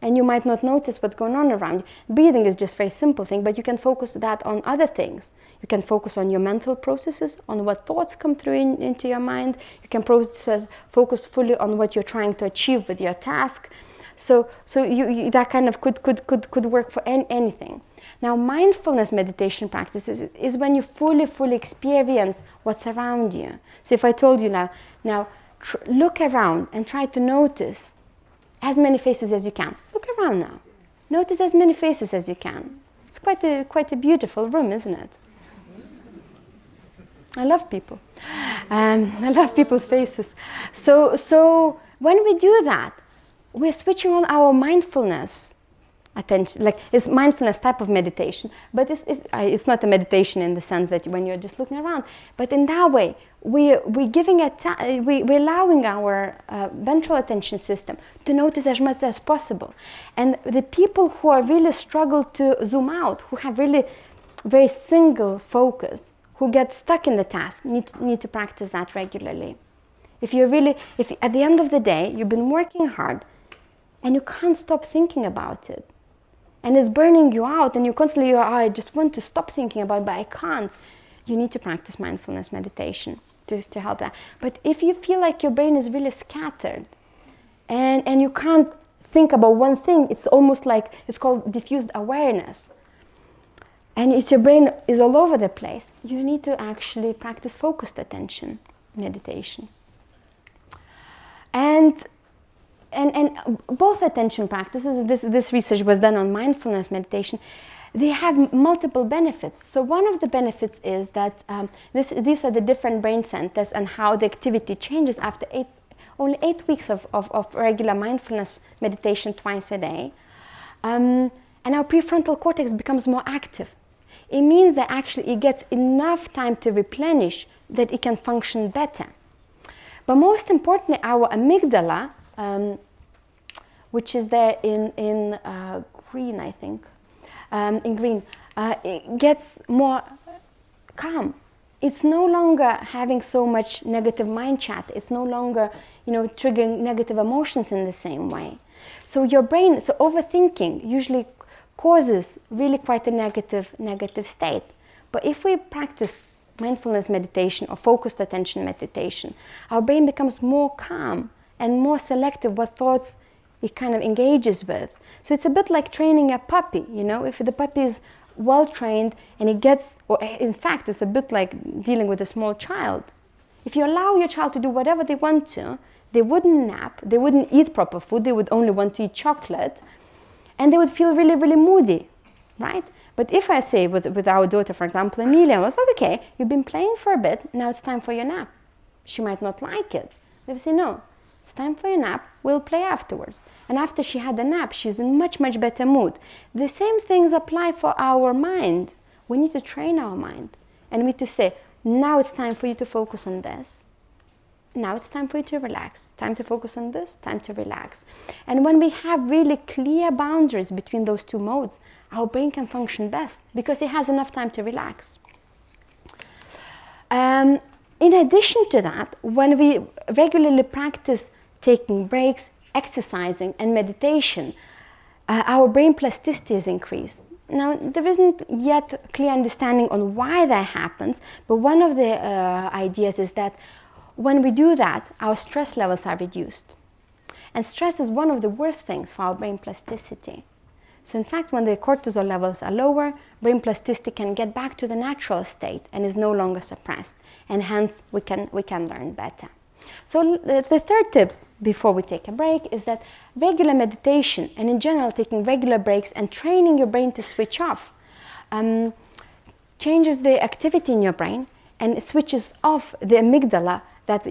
And you might not notice what's going on around you. Breathing is just a very simple thing, but you can focus that on other things. You can focus on your mental processes, on what thoughts come through into your mind. You can focus fully on what you're trying to achieve with your task. So you that kind of could work for anything. Now, mindfulness meditation practices is when you fully experience what's around you. So if I told you now look around and try to notice as many faces as you can. Look around now. Notice as many faces as you can. It's quite a beautiful room, isn't it? I love people. I love people's faces. So when we do that, we're switching on our mindfulness attention, like it's mindfulness type of meditation, but it's not a meditation in the sense that when you're just looking around, but in that way, we're allowing our ventral attention system to notice as much as possible. And the people who are really struggle to zoom out, who have really very single focus, who get stuck in the task, need to practice that regularly. If at the end of the day, you've been working hard and you can't stop thinking about it, and it's burning you out, and you constantly, I just want to stop thinking about it, but I can't. You need to practice mindfulness meditation to help that. But if you feel like your brain is really scattered, and you can't think about one thing, it's almost like, it's called diffused awareness, and your brain is all over the place, you need to actually practice focused attention meditation. And both attention practices, this research was done on mindfulness meditation, they have multiple benefits. So one of the benefits is that these are the different brain centers and how the activity changes after only 8 weeks of regular mindfulness meditation twice a day. And our prefrontal cortex becomes more active. It means that actually it gets enough time to replenish that it can function better. But most importantly, our amygdala, which is there in green, I think, in green, it gets more calm. It's no longer having so much negative mind chat. It's no longer, triggering negative emotions in the same way. So your brain, overthinking usually causes really quite a negative state. But if we practice mindfulness meditation or focused attention meditation, our brain becomes more calm and more selective what thoughts it kind of engages with. So it's a bit like training a puppy, if the puppy is well trained and it gets, or in fact it's a bit like dealing with a small child. If you allow your child to do whatever they want to, they wouldn't nap, they wouldn't eat proper food, they would only want to eat chocolate, and they would feel really, really moody, right? But if I say with our daughter, for example, Emilia, I was like, okay, you've been playing for a bit, now it's time for your nap. She might not like it. They would say, no, it's time for your nap, we'll play afterwards. And after she had a nap, she's in much, much better mood. The same things apply for our mind. We need to train our mind. And we need to say, now it's time for you to focus on this. Now it's time for you to relax. Time to focus on this, time to relax. And when we have really clear boundaries between those two modes, our brain can function best because it has enough time to relax. In addition to that, when we regularly practice taking breaks, exercising, and meditation, our brain plasticity is increased. Now, there isn't yet a clear understanding on why that happens, but one of the ideas is that when we do that, our stress levels are reduced. And stress is one of the worst things for our brain plasticity. So in fact, when the cortisol levels are lower, brain plasticity can get back to the natural state and is no longer suppressed. And hence, we can learn better. So the third tip before we take a break is that regular meditation, and in general taking regular breaks and training your brain to switch off, changes the activity in your brain and switches off the amygdala, that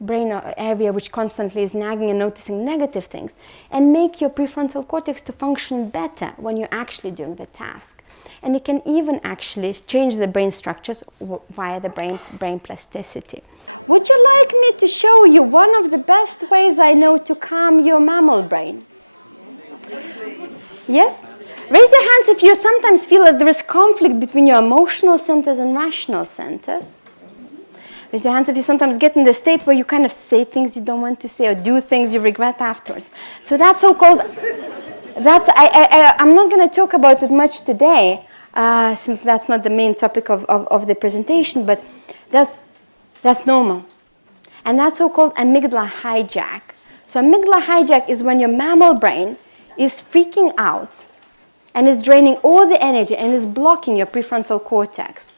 brain area which constantly is nagging and noticing negative things, and make your prefrontal cortex to function better when you're actually doing the task. And it can even actually change the brain structures via the brain plasticity. Would you like me to show you one of the best ways I know to calm your mammal brain? Yes? Raise your hands if you sometimes feel that there is conflict between your emotional centers and rational centers. Raise your hands if you sometimes get in the state where you kind of say things you don't want to say or do things you regret afterwards. So that's so-called, I'm not going to talk about it much today, since that's not the main topic of the presentation, but that's normal. And that's so-called amygdala hijack. So amygdala hijack is when your mammal brain is freaking out and is draining all the energy and is blocking your prefrontal cortex.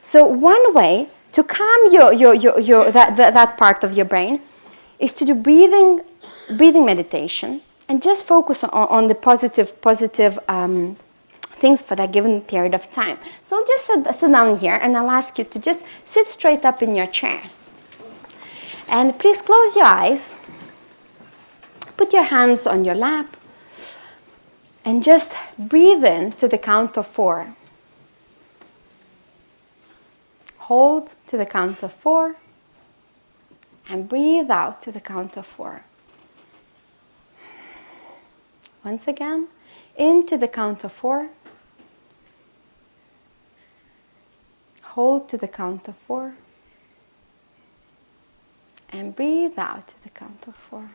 So one way to calm that part of your brain is to do breathing meditation and just focus on the positive things for that given period of time. So I'll just sit down here and I'll ask you to just sit straight up in your chairs. And please close your eyes. Put your hands on your lap. And just breathe in to the count of 4. Hold to the count of 4. And breathe out to the count of 4. Once again, in to the count of 4. Hold to the count of 4. And breathe out to the count of 4.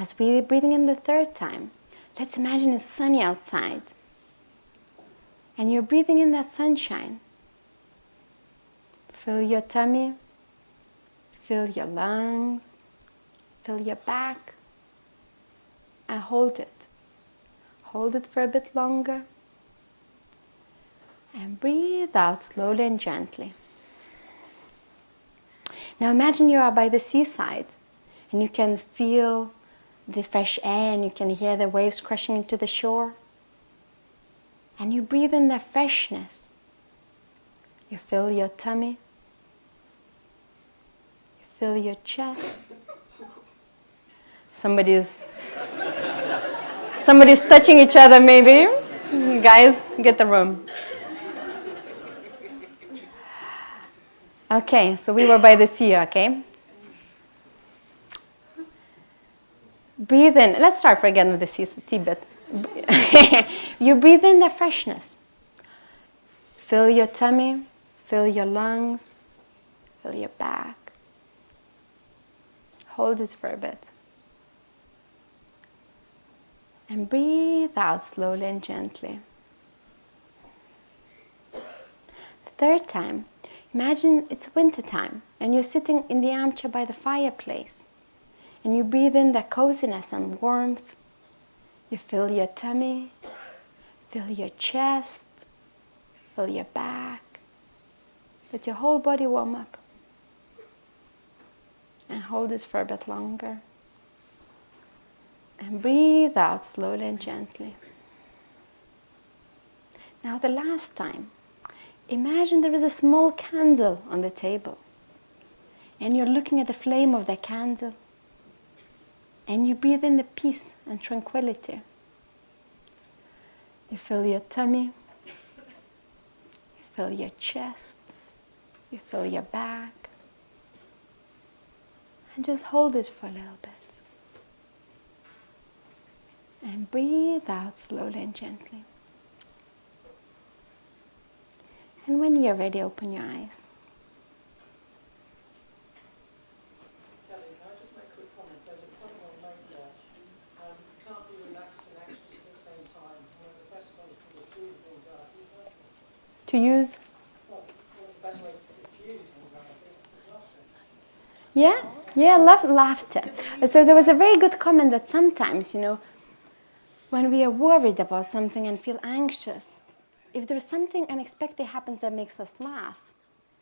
As we're breathing in the third time, let's imagine it's sunny outside. And you're breathing in that sunshine. Fill your tummy, fill your lungs, fill your back, and hold it. Hold it for a bit longer. And breathe out slowly and gently. Now imagine you are by the seaside and you can feel the fresh air and you can hear the waves crashing into the shore. And you breathe in the freshness. You fill your tummy. You fill your chest. Somebody's touching each other maybe. Guys, get the room. Okay, so we were by the sea, okay? Breathe in. Let's start again with the sea bit. You breathe in the freshness. Fill your tummy, fill your lungs, fill your back. Hold it for a bit. And breathe out slowly and gently. The third time, imagine it's winter time and you're sitting in the armchair by the fireplace. And you breathe in that coziness and warmth. You fill your tummy, fill your chest, fill your back. Let your whole body warm up. And hold this for a bit longer. And breathe out slowly and gently. Now the last time, imagine there is a small candle on the table. And you're looking at the flame of that candle. And you breathe in the peace and tranquility. You fill your tummy. You fill your chest. You fill your back. And just hold it for a little bit. And breathe out slowly and gently. And when you're ready, open your eyes. To use? Yeah, laughter. So there was a very good comment that sometimes, when we are worried about something and feel anxious, if there's something unexpected happens that makes us laugh,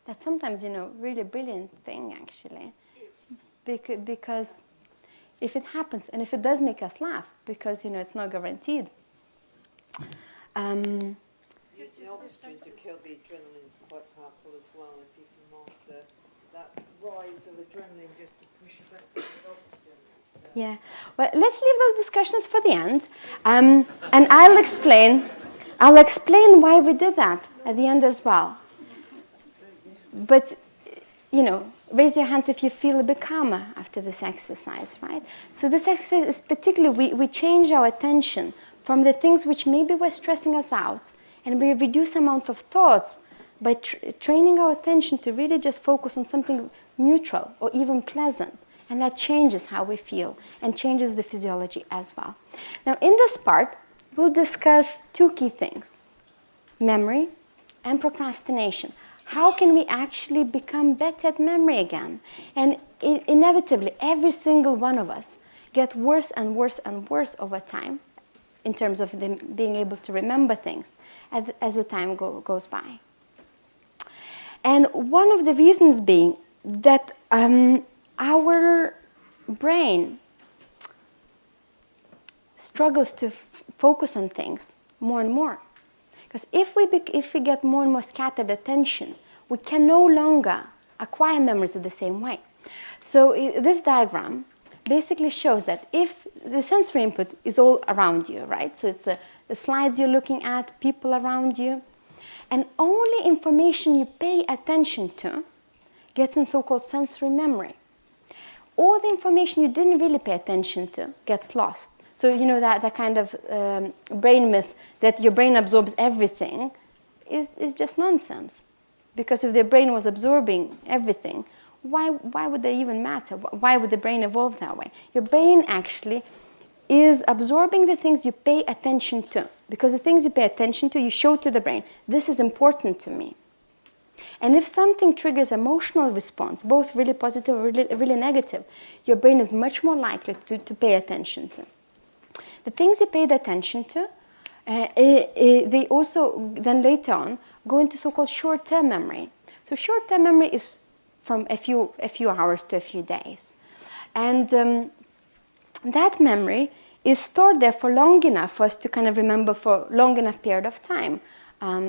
that's sometimes, really a brilliant thing, actually. Because if it happens, and if it does make us laugh, because, it's not guaranteed. Use the oxygen to kill the adrenaline is quite powerful as well, if you can master that rise of adrenaline just to push you back with oxygen. Yeah, well, let's leave those discussions for the end, and I'll explain why we did that at the end as well. But, raise your hands if you feel a bit calmer after this exercise, right? So this exercise is particularly, we change our attention from the things which maybe were stressing us out, and we reduce the amount of thoughts by training our attention to really just focus on something neutral or even pleasant. And that changes how we feel and changes the physiology as well. Now, in this part, we'll discuss two key things: memory and procrastination. How can we actually become better at memory again? And inevitably, every single one of us get worse and worse and worse over time in terms of them being able to remember things as the time goes by. And one of the reasons being that our brain struggles to focus on things more and more. Because if we get more and more scattered attention, we can no longer acquire memories in the same way. So this diagram basically shows that if the sensory input is all around you, right? So it's the slides you're looking at, people around you, and only information you pay attention to gets in so-called sensory memory. All the information you didn't really pay attention to gets lost. So you know that kind of brain myth that your brain absorbs everything is just nonsense. Because if the brain was absorbing everything, why would they even matter? Why would the brain evolve that way? Your brain actually is absorbing the things you pay attention to. Because the things you pay attention to, you show to the brain, this is important to me. And if something triggers emotional response, both really positive or really negative, your brain is much more likely to pay attention to. The things you paid attention to, they also then later on go into so-called short-term memory. So short-term memory is from a few hours to a few days. And that memory is stored there for long enough for us to kind of remember for long enough period of time.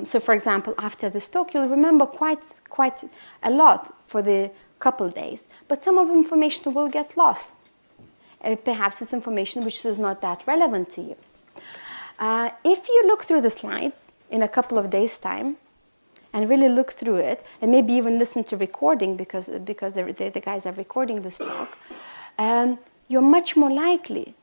So for example, after the stroke, you'll remember quite a lot for the couple days, but some of the information will get lost. Perhaps it's information which is not that relevant to you. If you look through the slides in a couple of days' time, and really look through it, and maybe even listen to recording because the guys are recording this talk, you're much more likely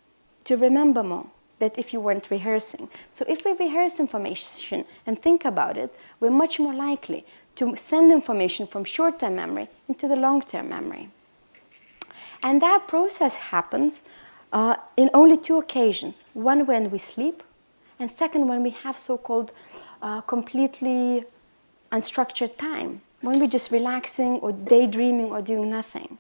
to remember more than if you weren't rehearsing. So if we rehearse information and think about it, we're much more likely to send information from short-term memory into the long-term memory. And that process happens in only two occasions. One when we sleep, and second when we have so-called completely unstructured time, when we're just relaxing or daydreaming or doing nothing,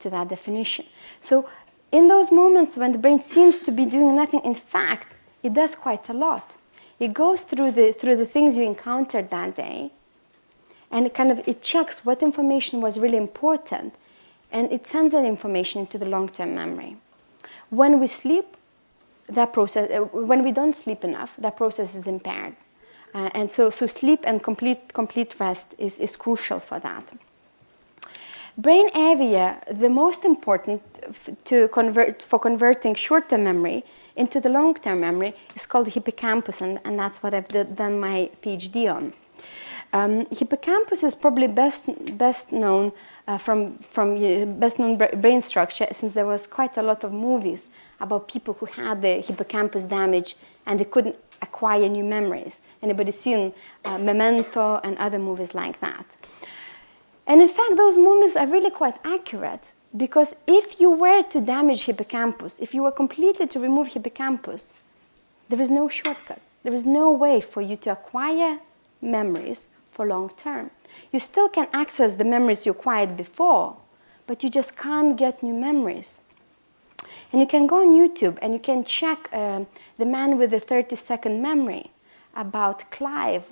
to that definition. So in those moments when the brain seems to be doing nothing, in fact, it does quite a lot. It goes through the things you encountered that day, and it checks what information was really important, and it sends that information into the long-term memory. When we sleep, that process, when we don't sleep enough, that process is impaired. And so sleep and complete rest is crucial for that. Brain area, the most important for converting short-term memory into the long-term memory is called hippocampus, and that's what I've done my PhD on. Hippocampus is probably best known brain structure, since there was quite a lot of movies about people who had the hippocampus damage and they couldn't acquire new memories. Anybody seen Memento and other movies like that? And in fact, those movies are really quite accurate, because if you were to damage hippocampus, if you were completely to remove hippocampus, there is no shortcut. There is no way for you to acquire memories for long term. You still can access the memories you acquired before, but you just can't get new memories. And you can go on YouTube and you can check the man with the 30-second memory about Clive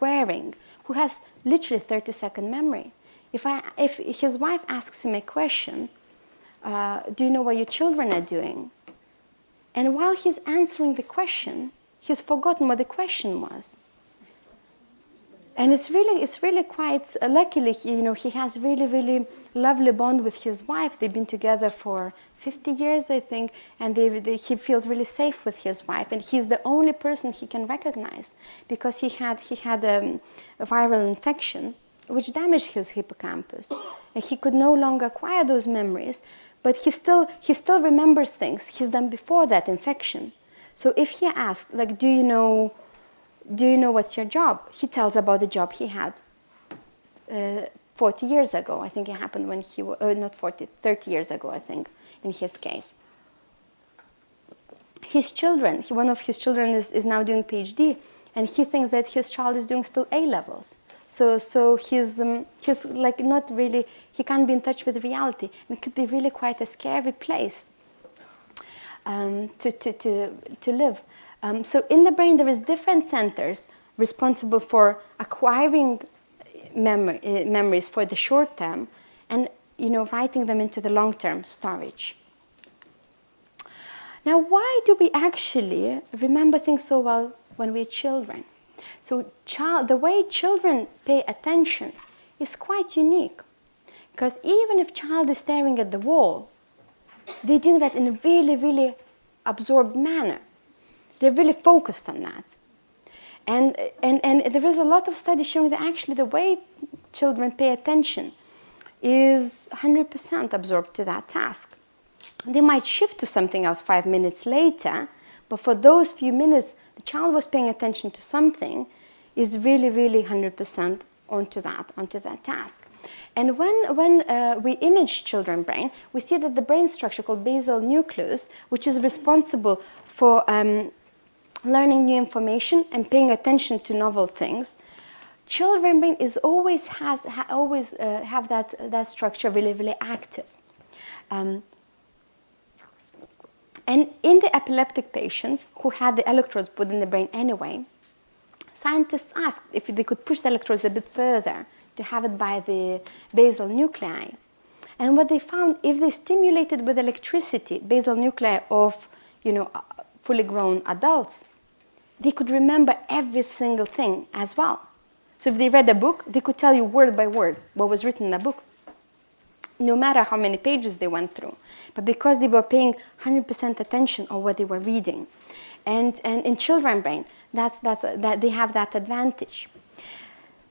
Waring, who has literally 30-second memory. If his wife asks him a question, do you know what your children are doing? And while he's answering the question, he's forgotten what the question was. And it's really quite, luckily, he has really lovely bond with his wife. They've been together for 50 years, I think, and he feels really safe with his wife. And he's the only person he can recognize, because he had a viral infection which damaged his hippocampus, and he could no longer acquire those memories. But he still remembers things he's done before that infection. So if he asks, like, do you know what's your job? He tells about the job he had 40 years ago. I think it happened when he was, not 40, 30 years ago, I think, in his case. His children, one of his children is now doing PhD, and he thinks that his child is doing still A-levels. So he's like not really, he can't be in touch with reality. And it could be really quite a scary place to live. So in the brain, there is different centers responsible for acquiring memories for the short term, and writing them into the long term storage. Now, why do we actually remember things so well when we're children? So the way children pay attention is quite unique, because even if child is staring at the wall, they're doing that in a really, really absorbed manner. They're really focused on that. And there is a lot of studies showing that actually the way children pay attention is 100% absorbed to that task. They might shift to something else 5 minutes later, but for those few minutes, the child was paying attention to something, is really, really 100% onto that task. And when we image children's brain, we see that the brain structure called basal nucleus, which is responsible for learning new information and paying attention to novel things, children's brain is always have that structure really, really active. And in the epileptic patients who had the electrodes put in the brain anyway, scientists asked if they could push the electrodes a bit further to have it by the basal nuclei. And what they found, if they stimulated with electricity basal nuclei of, fully grown adults, they could remember every single thing as well. So if they read a book, they could tell you word by word what was written in the book, no matter how many pages they went through. But because they were paying 100% attention on what they were reading. And in children's brain, that they have that advantage.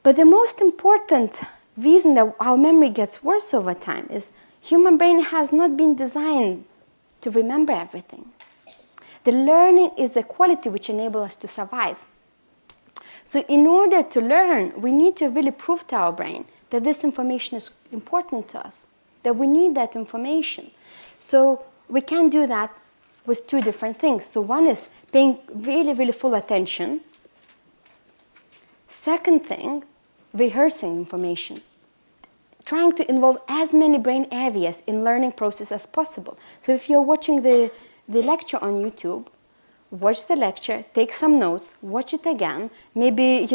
But the most important reason that our memory gets worse over time is human brain has not been designed to remember everything. The learning is the quality which enables us to survive. So in order to learn, we need to really prove to our brain that this information is important to us, that we need that information. So we can do that with two different things. So one is paying really, really full attention. Second thing, rehearsing information. Trying to involve as many brain areas in learning process as possible. So if you're watching the lecture on YouTube, watch the lecture, take some notes, watch it again, maybe,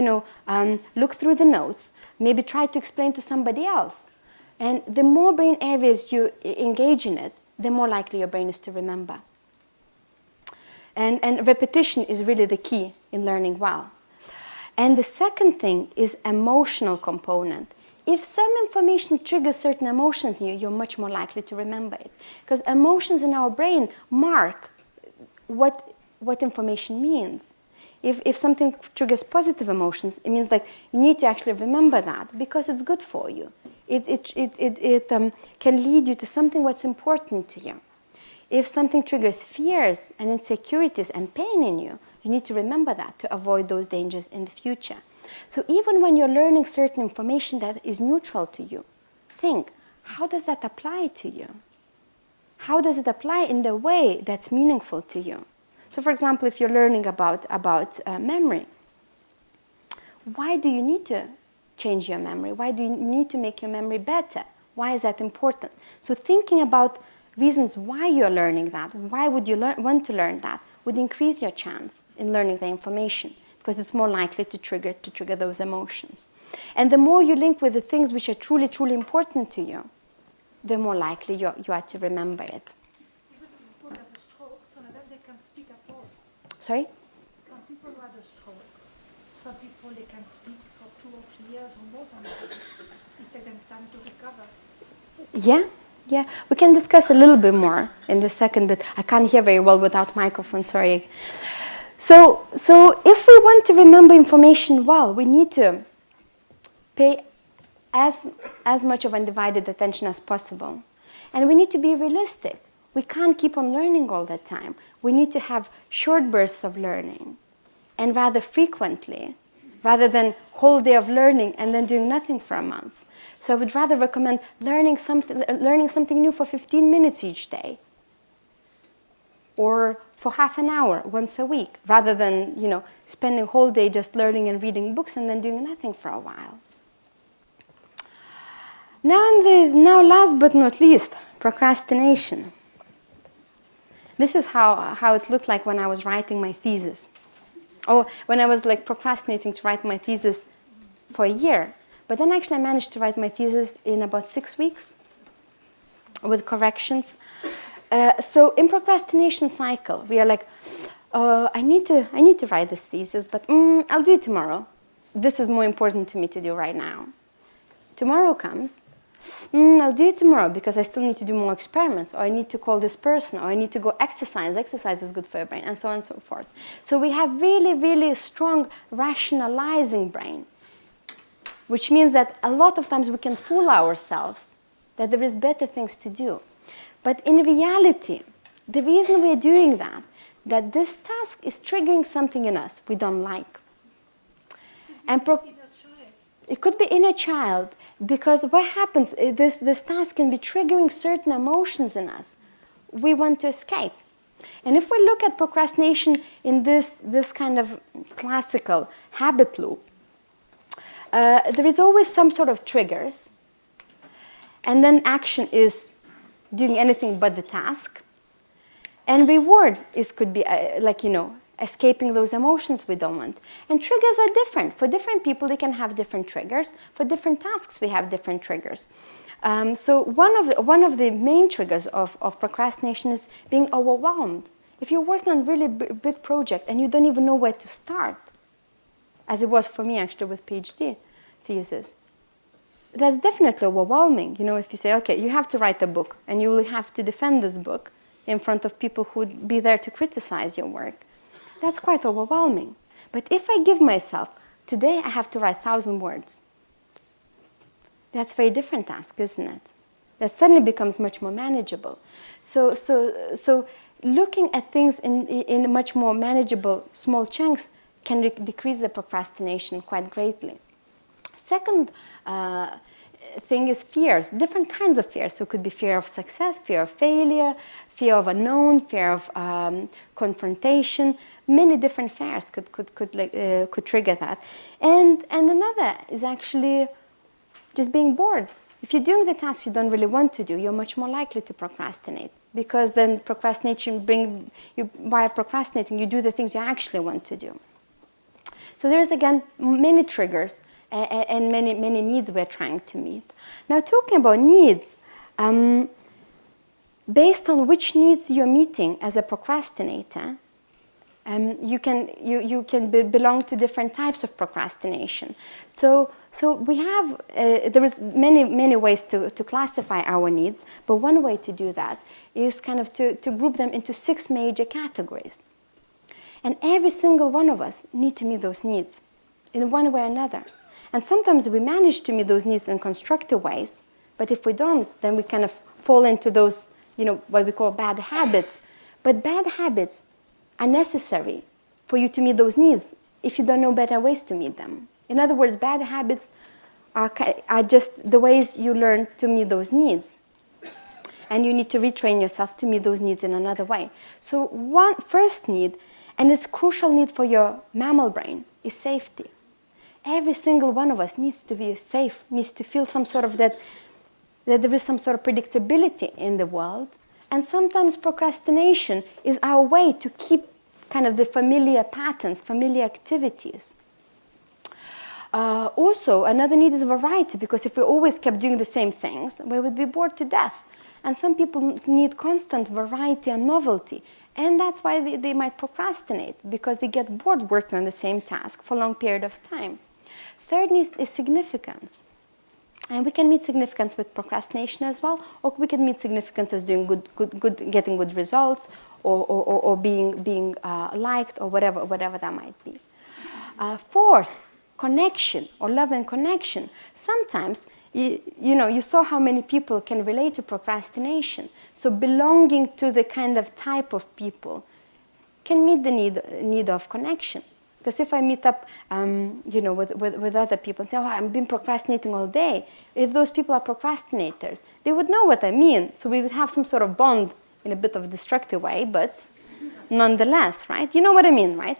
look through the notes, maybe try to explain to somebody else. And the more brain areas you engage in it, the more likely your brain is to remember. And repetition is really the key in learning well. And the second thing is emotional component. If some information triggers certain emotions in you, you're much more likely to remember it. Because emotions in our brain mark what information means. If something triggers positive emotions, it means like you need to actually remember that because it's good for you. It can lead you to something what's important to you. If something triggers fears and insecurities and pain in you, you need to remember that to avoid those dangers in the future. So even when you're learning certain information that is neutral to you, think, how does that apply to you? How does it apply in the way that's meaningful to you? So for example, if you're learning about memory, why do you need to change your memory? Why do you need to make your memory better? Why is that important? So thinking about reasons why you're learning that, why would you want to learn that, would increase your chance in learning the information because it's more likely to trigger those emotions. And the more you link with the things which are truly, truly important to you, the more likely you are to remember it. Even people who have a stroke, some of them they can speak at all. Sorry? Some people who had a stroke, some people they can speak for 2 or 3 years or more than that. It takes them time to recover. Yeah, we can discuss a little bit more in the second bit. I can't hear very well without microphone, sorry. So if we want to remember information well, we need to pay as much of undivided attention as possible. And we need to be realistic. We can't keep on learning all the time. We need to have short bursts of learning, and rather frequently, rather than whole day of learning and then doing nothing for a month. So I would rather recommend learning something new for 15 minutes each day, or for half an hour once a week, rather than spending a whole day just learning and reading books and then doing nothing for a while. Now last but not least, procrastination. This is how it looked like when I was writing my thesis. Or when I was procrastinating to write my thesis for a year. But then actually I managed to write my thesis in about 6 weeks with corrections. So in procrastination cycle, we are like, I need to write this thesis, but I'll do it tomorrow. This is more important to me to do right now. Tomorrow comes, I'll do it tomorrow because I still need to do more experiments, or I need to call this person, or I need to go exercise. Exercise is good for your brain, and so on and so forth. So we have really, really strong rationalizing brain, which means that a lot of times we can fool ourselves that there is better things to do. But in reality, the reason we're doing that this task is triggering something in us we don't like. And it could be inner child, because what happens is this task can be triggering certain emotions in us we want to escape. And if we look at procrastination in this kind of classical habit loop, there is always some sort of triggers, and then action is doing anything but the task. And reward could be escaping those emotions we don't want. And triggers are different. For different people, they can have different triggers. For different tasks, we have different triggers. So one of the main triggers of procrastination is being overwhelmed. If you're working on a really big project and you don't even know where to start, as it was for me actually with PhD thesis, that's definitely overwhelming. If you say, okay, you have to write a book and you will have to defend this book in front of people who would be there to criticize your work, that's quite overwhelming. But if I give myself, today I have to write 1,000 words, that's a very different task, isn't it? That suddenly becomes much more manageable. So looking at things in much more manageable small chunks can decrease the procrastination quite greatly. Second thing is fears, different kinds of fears. So it could be fear of success, fear of failure, fear of unknown, fear of confrontation. Many different fears could trigger that. And another is actually just being bored. If you're doing the task you don't really want to do, you're much more likely to procrastinate, because then by procrastinating, you do the things you actually want to do. So there's, again, many triggers and many needs we're trying to meet. Now, talking about needs, based on which needs you're meeting as a procrastinator, you can belong to different types of procrastination. So we have there is many ways to classify our needs, but one way to do that is kind of to group them into 6 major categories. And every single one of us need to meet those needs in one way or another. And sometimes we manage to meet those needs in constructive ways, but if we don't, then we kind of fall into those, what we call bad habits. But bad habits are necessary for you to meet those needs if you don't know better ways to meet them. In other words, bad habits are just the ways you learn to meet those needs. And you need to retrain yourself to meet those needs in another way. So one first need, and it's a crucial need for your mammal brain, is safety. Every single one of us needs to be safe, needs to feel some sort of that there is some sort of predictability in the world. And sometimes procrastination is our way to keep kind of the familiar patterns, familiar activities. Also, another need is variety, because if we always kept doing the same things, we would be bored to death. And some people need constant variety and novelty. And that's why they might procrastinate, because they get bored working on the same task for a long period of time. Third need is significance. And we can meet significance with procrastination as well, or we can meet significance as doing getting good results, or being liked, or whatever that might be. Fourth, connection, or love and connection. Sometimes, you saw how many people can relate to procrastination. So belonging to the kind of type of people can meet the need of connection. Because if I meet up, with other people and say, I've been procrastinating all day, if those people are procrastinators, they would know what I mean. So we would have some sort of bond in a bit of a destructive way, but nonetheless, right? You know what I mean, right?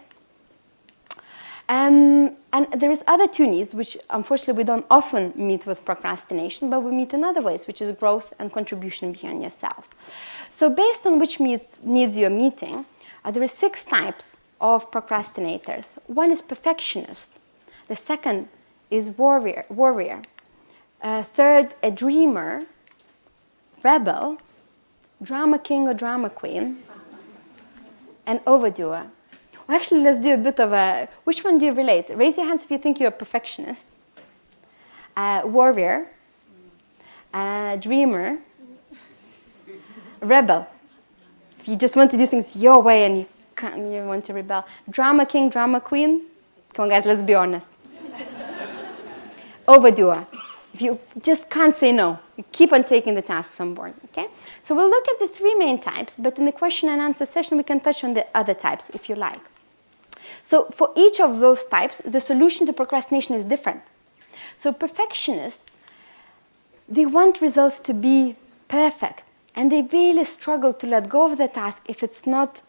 And there is other 2 needs, which unfortunately we don't often meet with procrastination, but we meet in other ways, which is growth and contribution beyond yourself. So based on which needs you're meeting, there are 6 types of procrastinators. One is perfectionist. The second is warrior. Third, a dreamer, rebel, drama king or drama queen, and overdoer. Well, actually, let's do a bit of a... Which one do you relate? Raise your hands if you think you're a perfectionist. Warrior. dreamer, rebel. If you just want to do things your way and you want to rebel. Drama king, drama queen. Come on, guys, let's be honest. Overdoer. If you just can't say no, you keep on taking the tasks on board, okay? So we'll look at the three main types, but in the question and answer session, we can touch on the other types if you like. So for each of those types, the solution to procrastination is different. So perfectionists, they want results to be perfect, and they really struggle to let go of the task if it's not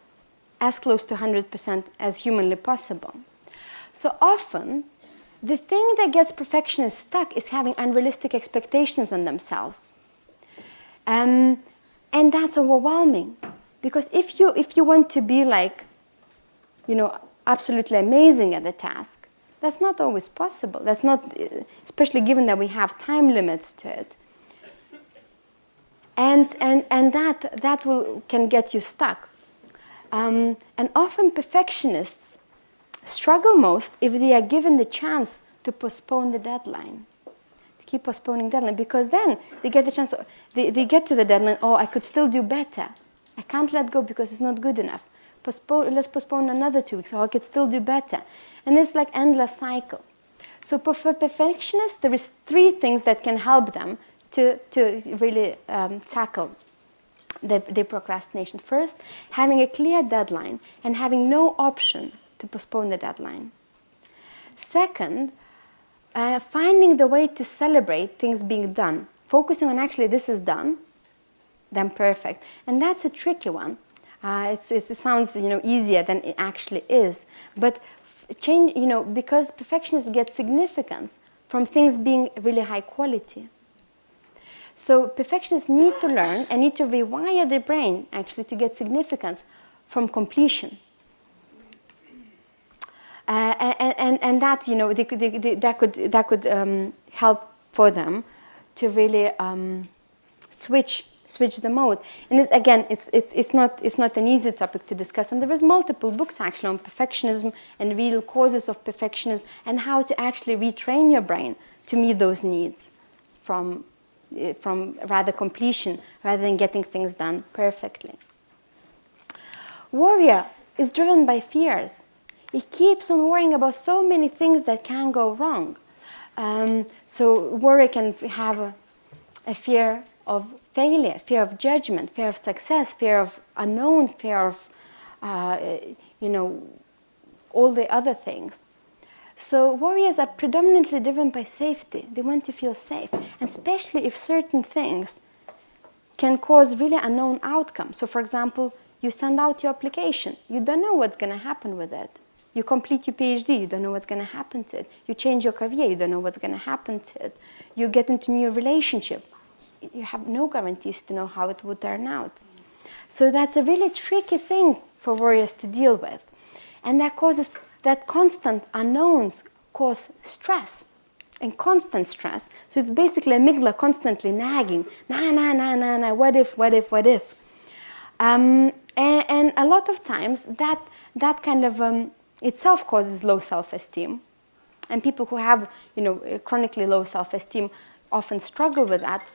as close to 100% as humanly possible. So often, the thing that gets perfectionists stuck is having unrealistic expectations on themselves. And that's overwhelming. Because if you want to be like, absolutely amazing at the task, that's not always possible. That's not, especially given that we have time limits to it. And that can get you stuck. And often perfectionists struggle most if they are given the chance to postpone the deadline. To keep postponing deadline, because then they get the chance, they get to the deadline, I could still do better. I can't let go because it's not good enough. Let's postpone another 2 weeks, I could still do better. And it's like endless cycle. So for perfectionists, there is 3 things that can help them to really tackle the procrastination. First, having a clear deadline and having no option to postpone the deadline. Second, finding the way to celebrate things being done, focusing on actually this is done, then perfect. And that's a tricky one. It sounds easier than it actually is, but change because perfectionists get significance from things being really high quality. So perfectionists need to learn and need to rewire their brain actually to get significance from completion. And that that could help for them to really switch the mode. And it's not an easy topic to discuss. And there is multiple books actually on perfectionism and real causes of perfectionism and how to actually retrain your brain to meet those needs from rather completion rather than getting things done perfectly. Warrior is driven by fears. He keeps on worrying about so many things that can go wrong. So warrior can have a fear of failure, fear of judgment, fear of success, fear of unknown, fear of, all the other things. So warriors are predominantly driven by safety. They want to feel safe, and especially if certain things can cause really unknown outcomes. So for example, you send out your application. You don't know what's going to happen with it. You complete your PhD, you don't know what's going to happen to it. You change your career, you don't know what's going to happen to it. You get into a new relationship. You have no guarantees to know how it would turn out. So that's a really tricky thing for warriors to deal with. And that constant unknowns cause stress and constant stress. So it's basically amygdala constantly nagging, nah, what if? And a lot of times that kind of itself causes low self-esteem. And people who have, chronically low self-esteem often struggle with that.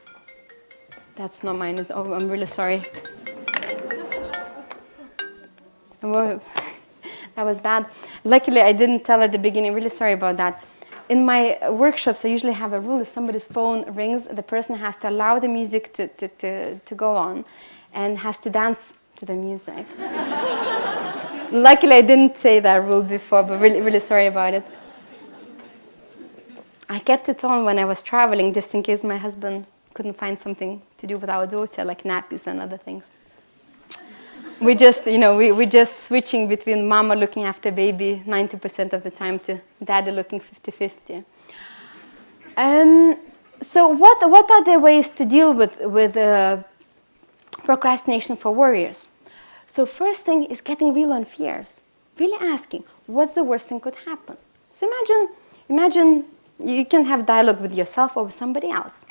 That's not mine. I'm really sorry. That was bad. Luckily, I didn't tell at the beginning. Really sorry about that. In my workshops, I usually have a rule. If somebody's phone rings, the person has to allow the music to go on and has to dance to the music. Luckily, I didn't say that rule before, but really, really sorry about it. I kept it on when I was traveling, just in case my husband couldn't find something to do with our daughter, like nappies and other things. We just, we're just switching between mama looking after baby 90% of the time to daddy looking 50-50. So what are the ways to deal with procrastination for warriors? So first thing is getting real on fears. Really asking, what's the worst thing could happen? So imagine you can have dialogue with yourself or with somebody else.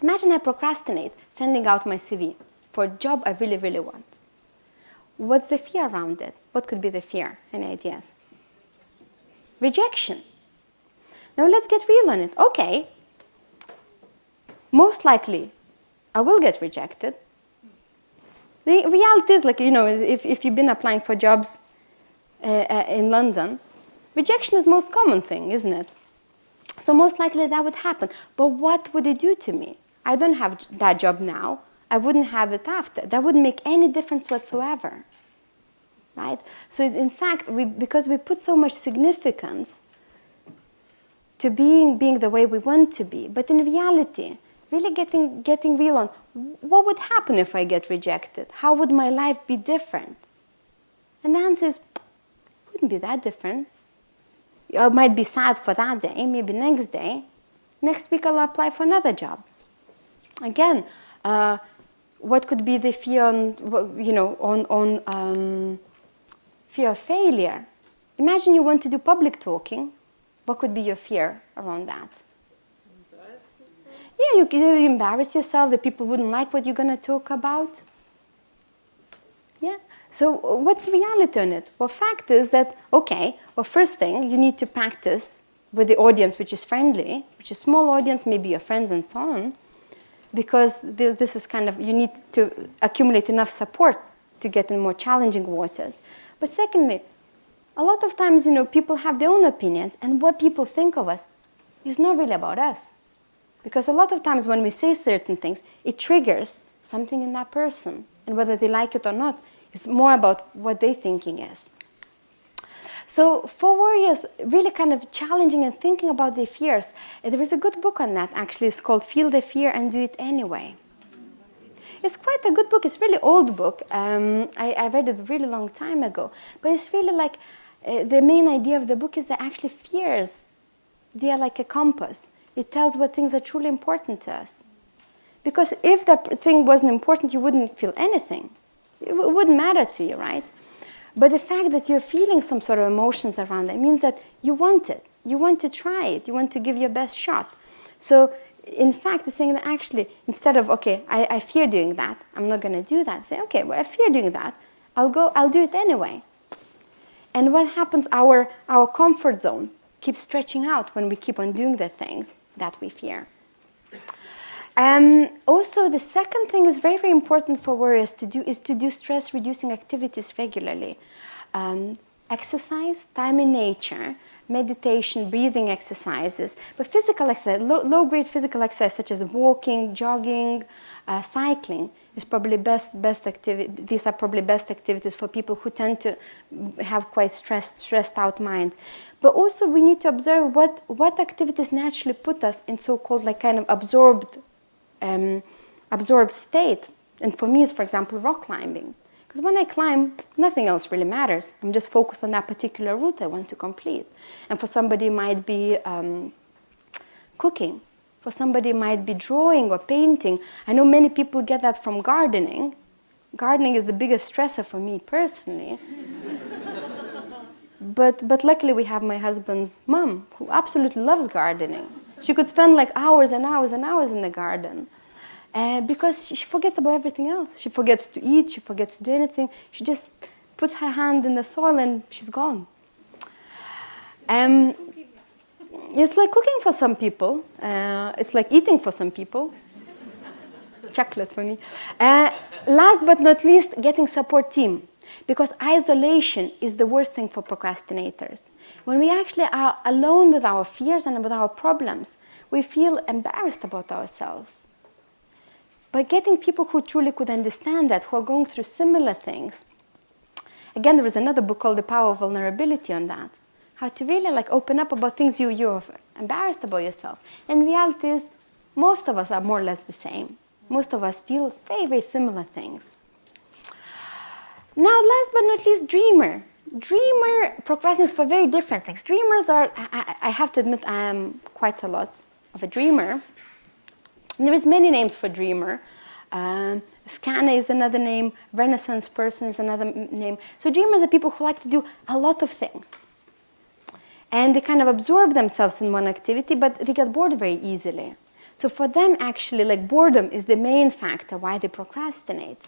Imagine I procrastinate sending out my CV for a job I really, really want. What's the fear around it? What could be the fear? Any ideas? Rejection. Now let's get real on it. Okay. most likely I will get rejected. The reality is, like, if you've been applying for jobs in London, rejection is the most common thing, isn't it? So most likely that would happen. But what would it do to me? I don't have that job now. I wouldn't have it after. That wouldn't make any difference whatsoever, right? So in fact, because we put so much significance to being the way we want to be, but in reality, really getting real on what would happen if I get rejected? How would my life be different? And the answer is, it wouldn't be that different. I might be sad for that day, maybe next day. Next week I'll apply for another job. Again, what could be the fear fear of failure? Imagine you want to do public talking. What could be your fear around that? Yeah, you could embarrass yourself, that people wouldn't like what you're going to talk about. Yeah. So what's the reality on it? Well, fact is that, okay, well, first thing, you need to practice with the audience which is friendly, which is small audience, maybe your friends and so on, because this is kind of, you need to accumulate enough support to get in more challenging waters. But secondly, a lot of times, people have their own opinions, and what people think of us is not really about us. Because a lot of times when we say certain things, it triggers something in that person. And whether they like it or not, it's more about what their thinking is. So for warriors, really kind of challenging and thinking about their fears. There is a good book on that, actually. It's called Feel the Fear and Do It Anyway. It's quite a good book. It's a really old book. I read it a really long time ago. But it's really like, the main idea of the book is that actually fears, they are like a compass. It tells what things are truly important to us. Because if that thing wasn't important, you wouldn't feel anything. It wouldn't matter to you, right? But the fact that you're feeling some sort of emotions around it means that you want it. You want to try it. You want to give your best shot. So in fact, it's saying that actually, instead of, okay, I fear doing that, I'm not going to do that. Say, okay, well, I fear doing that. I'll do it anyway. And what happens, our comfort zone keeps stretching out when we keep on doing the things that we fear. Also, the second thing is very, very important for warriors to do is to do stress-reducing activities regularly. Exercise, time in nature, meditation, breathing exercises. But physical exercise, low-grade physical exercise such as walking, jogging, cycling is probably best activity. These are probably best activities for people who tend to have quite stressed out minds. But also we need to observe what activities naturally put us in so-called like kind of absorbed state. And for me is, for example, rock climbing. Because when I climb, nothing else really matters. I'm just focused on that particular route I want to complete. And for somebody it might be cooking. For somebody it might be drawing or painting. I know many people get that from gardening. Gardening is the biggest stressor for me personally. But luckily we have my husband's mom, who absolutely loves gardening. She could spend like hours and hours and hours in the garden. Because she forgets about everything else. She forgets to eat, she forgets to do anything. She just puts her hand in the soil and she's gone. It's like cooking for some people. It's like eating for some people. Chocolate for me. Last but not least, getting support team. Because isolation is the worst thing for procrastinators. When we actually are alone with our fears and with our problems, we feel embarrassed about ourselves. But getting people who truly could understand that, who are going through similar things. Again, there is another book called The Power of Vulnerability on that. How to really like open up about things you're embarrassed about yourself. And reality is, most of us are more or less the same. Most of us feel very, very similar things. Now, last but not least, dreamer. Dreamer procrastinates for very different things. Dreamers are, I have to admit, I am quite a lot of a dreamer. And there is many names for dreamer. Scanner is another name. Renaissance person is another name. So dreamers are people who like to do a lot of things. And they kind of absorb themselves in one activity, but they get bored very easily. So for them, actually, like boredom is the main factor why they procrastinate.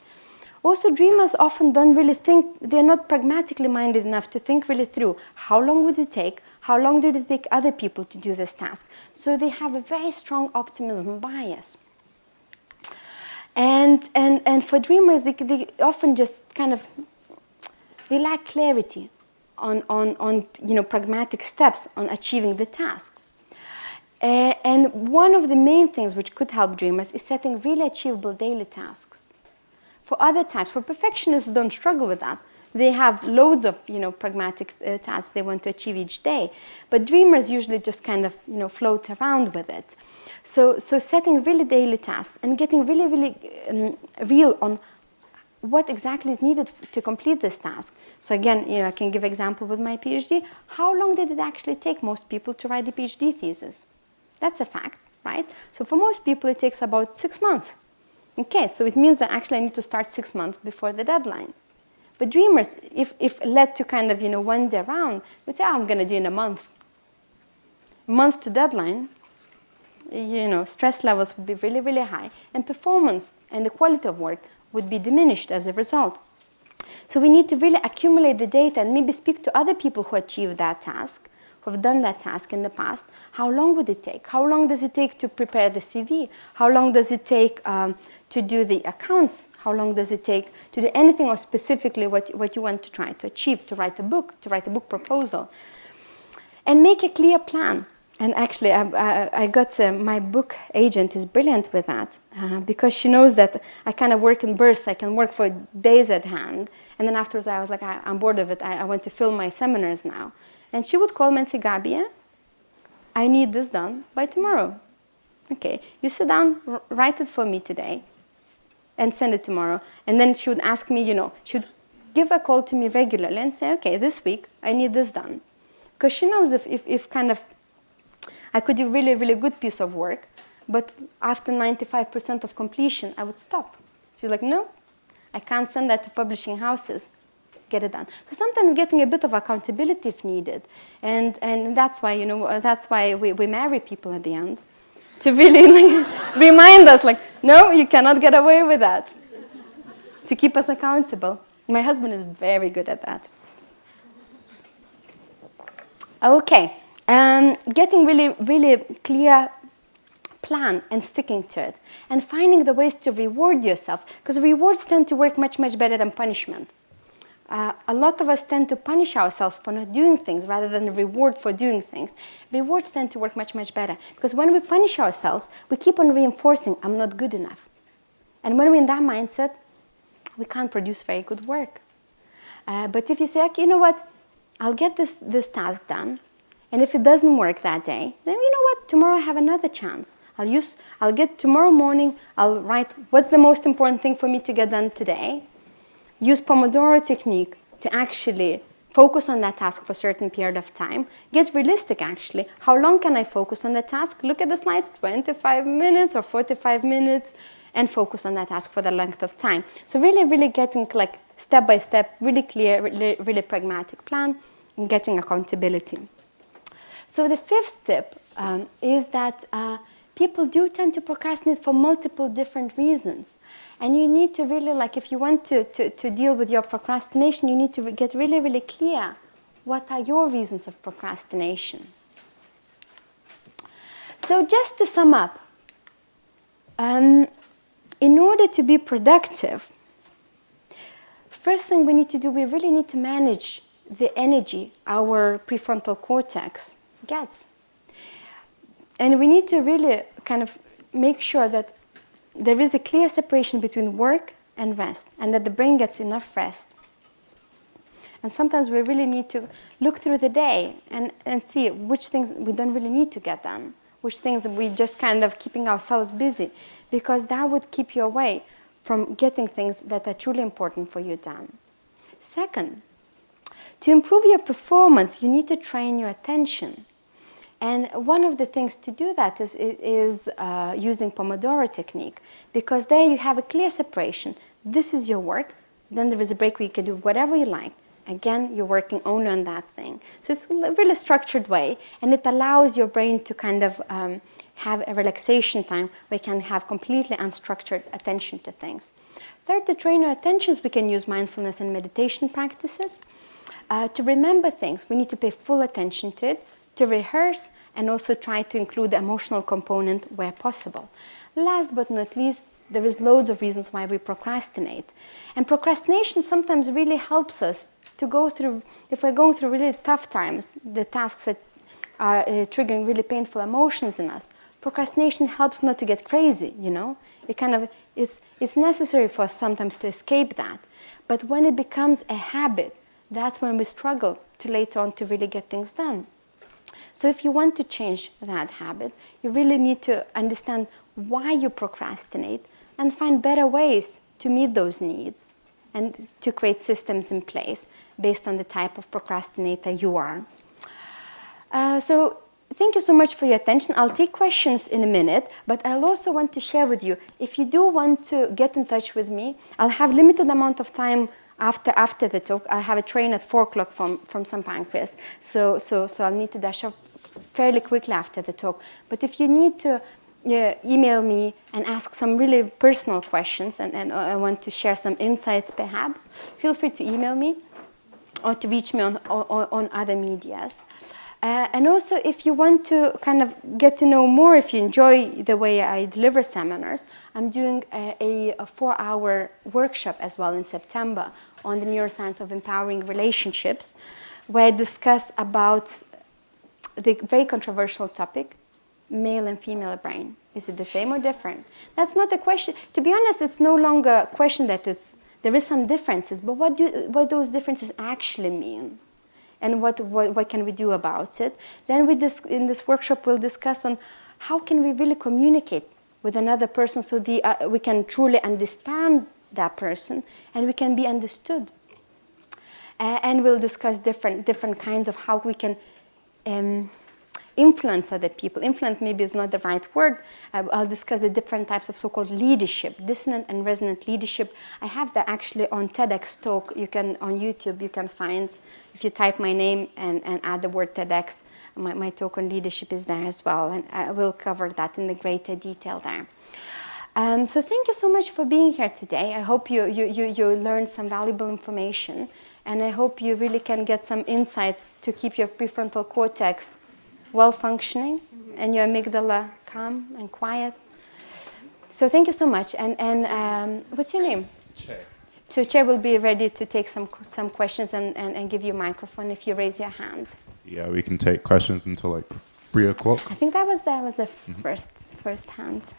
Also, dreamers often don't really think, they're not pragmatically minded enough to think really through how long would it take, how long did it take other people to do this task. So they have a very strong optimism bias. And for dreamers, they often just kind of, they lack clarity on pragmatic steps on achieving the task. And one of the main things which could help dreamers is setting really achievable daily tasks. For other types, for perfectionists, don't struggle with that. They have loads of pragmatic tasks they want to achieve each day. But dreamers usually just kind of float around with it. So setting really daily tasks and getting really, really real on what exactly is needed to complete this task. So again, I can give example with my PhD. How long did it actually take most people to write the PhD thesis? That's a fact, right? So for most people, it takes about 6 months. Okay, so it means that actually I need to start 6 months before the deadline. But dreamers, if led to kind of wander around, would say, I'm going to do it in a month. A month to deadline, stress levels would be really, really high, and performance and the quality of work would be diminished as a result. So we need to really accumulate the data and maybe speak to other people who achieved that task, who have done that task in the past. How long would it take? How long does it take to prepare the CV? How long does it take to do the accounts? How long does it take to do anything, or specifically what you want to try to achieve, to write a book proposal? And make a clear plan. And actually, I got my book agent is brilliant with that because she knows that I kind of work in bursts. I can work for days at hand. And then afterwards, I was like, I'm bored of it. I want to fill my seminars now. And she would call me and say, Gabija, I need this done by tomorrow. Okay, you sit down, write it for me today, and send it tomorrow. And then she would ask me, she would give a call to me regularly and say, okay, this week, I need this done. Because she knows if kind of, I could do really, really good piece of work, but after 95% of completion, I would stop. She's like, no, I can't send that to publishing houses. Get it done. So sometimes getting a bit of accountability if needed. And that's why, that's why we marry people at the end. To really remind us, no, you cannot get away with that. To keep us accountable. My husband is very good at that. Okay. Getting really, really clear plan and sticking to it. And finding the ways to reward yourself. Because rewards tend to work much, much better than punishment. A lot of us tend to punish ourselves for not doing things rather than reward for doing things. Rewards tend to work much, much better. Because when we punish ourselves, we keep on reinforcing, I'm not good enough. And when we're in that mindset, we can't produce very good work. But if you say, okay, you know what, I'll get this task done. And if it doesn't work that day, then you know what, tomorrow I have another chance. I'll get tomorrow morning, I'll write what's the most important thing for me to get done today. Use Pomodoro technique to actually focus on that task for a certain period of time. Get realistic, actually. How long can I focus on the task? Look at the slides, 25 minutes or 45 minutes, and focus on that task for the length of time. So really, really getting step by step, really clear, really, really pragmatic plan, and getting accountability. So the fifth tip is that people do tend to procrastinate for multiple different reasons. And you need to really, if you want to deal with your procrastination, you need to get really, really clear what are your reasons of procrastination. So just to sum up, in order to be productive, first thing we need to do, we really need to manage the energy our prefrontal cortex gets. And we need to really kind of make sure that there is a clear separation between work and rest, and that the brain gets enough rest. And sometimes we really need to look through the day and see which things we don't really need to get done, which things we just kind of keeping ourselves busy, because that would keep you away from getting things that are truly important for you done. Second, to improve your performance, you need to train your attention. And one of the things to do that is using Pomodoro technique, because there you have a clear separation. This is your work, then there is a break where you can do whatever you like. Again, you're working only on that thing. So it's a really structured way, and it allows your brain to kind of have a relaxation time where you can have completely unstructured attention to things. Third, to train our attentions, we can use mindfulness and meditation practices. To remember things, we need to pay full attention to it, to rehearse, and also try to include the emotional component where possible. Last but not least, There is loads of reasons why we procrastinate. And procrastination sometimes really helps us to go through, if we're going through really tough times, the tasks that are triggering really painful emotions in us. Procrastination helps not to get crazy, you know. It's necessary for us sometimes to escape that. But when it becomes a habit, that's when we struggle to later on to really get things done. So if you want to change that habit, you really need to understand why you procrastinate and find better ways to meet those needs and to create systems in place based on the type of procrastinator you are. So thank you so much for your attention. I'll take questions in a minute, but I'll also want to share with you, if you do want to get in touch with me, I'll have limited amount of time after the talk. I have a train at 4 o'clock from St. Pancras, so I'll need to dash off fairly quickly after the talk. But if you need to email me and ask some really personal questions and I want to share some insights perhaps, feel free to email me or to reach me on other medias. And also, if you want to kind of get to know more, if you enjoy the way I deliver seminars, I'm doing a 4-hour workshop as well in September on the neuroscience of empowering relationships, where I discuss about the very controversial topic, male and female brain. Is it the same or different? That's not a question. To be honest, it's no longer a question that there is some differences, but what those differences actually mean? And what can we do about it? Then in this workshop we'll discuss on how can we really communicate with another person so we can truly understand that person and we can be understood. And we'll discuss different kinds of how we can influence other people. Influence maybe is not the right word. I'll discuss the different types of so-called leadership, dissonant and resonant leadership. I have that actually on TEDx talk. On YouTube, you can find, if you type my name and add the word TEDx, my talk on leadership is there as well. And I will cover that in the greater detail there. So thank you so much for being here today. I hope you learned some valuable information. And I hope you really can get some insights to keep your prefrontal cortex well functioning and your amygdala calm and quiet. So thank you so much. And what's your name? Che. So Che will be ready to take some questions and give you a microphone if you raise your hand. Yeah, we can take questions until like 3 o'clock. I think that was the first hand.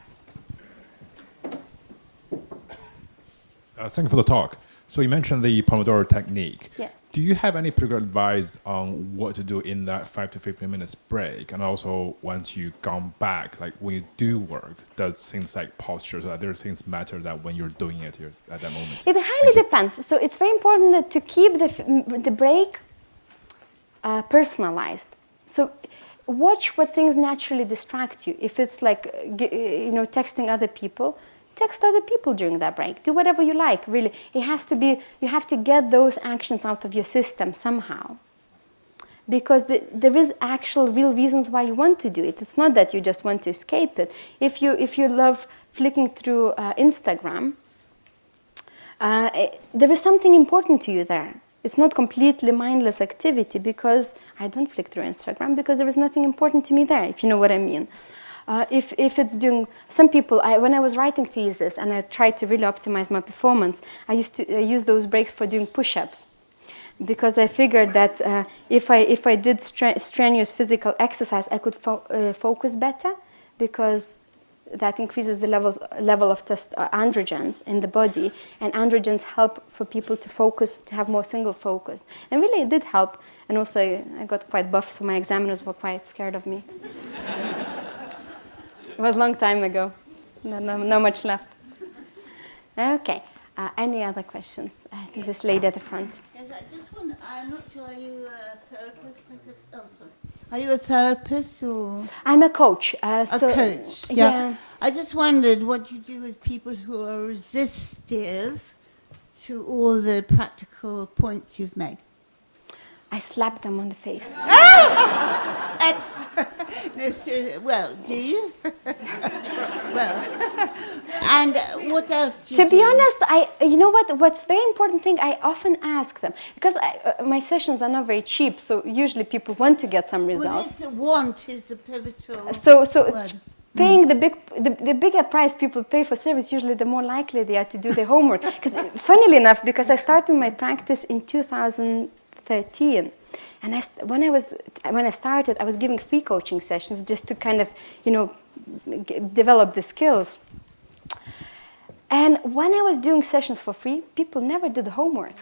Thank you for the talk. So you mentioned the Pomodoro technique. Yes. Do you have any particular advice on what to do in that 5 to 15 minutes break? And also once you've gone back, like when you do work, does things like postures or other things matter that when you're doing it at that moment? It highly depends. So it's very important to keep the break personalized. So watch what things naturally distract you. If it's like, texting other people, text other people during that break. Do whatever you like, really. It has to be, you have to get those actions out of your system somehow. Because there is actual real reasons why you want to do it. It's not that you just want to escape it. If you love flicking through Instagram, there is something important to you there. It's not completely mindless activity because I don't flick through Instagram because there is nothing important to me there, if you know what I mean. If it's doing, some people, when I was writing thesis and I tried to really optimize my performance, I used to use those breaks for doing push-ups. Because I figured that if I did strenuous physical exercise, I could focus better because that increases the level of androgens in the body, and androgens help for people to focus, to have more single focus. And really it did help. And also I got quite buff, so my examiners were quite scared of me. It was a long time ago. No much left. Okay. Any other questions? I think this lady at the front. Yes, I just want. I'm not sure. Are you a therapist? Sorry. Are you a therapist or? I'm a coach. A coach. Yeah. I just wondered what you do with people who are resistive to all the practical points you've made. I slap them on the face. No, seriously. Well, do you? Well, and what else do you do? To be honest, you know what? What's very important thing, I often ask them, because my sessions are not very cheap, so usually people want to get some results. Well, the want is the pivotal So word. paying the bigger price people pay for service, usually the more likely they are to do their homework. Because funnily enough, because I started my practice in 2013, and when I started, I was giving free coaching sessions just to kind of, develop the skills. And when I was doing sessions for free, people never did the homework.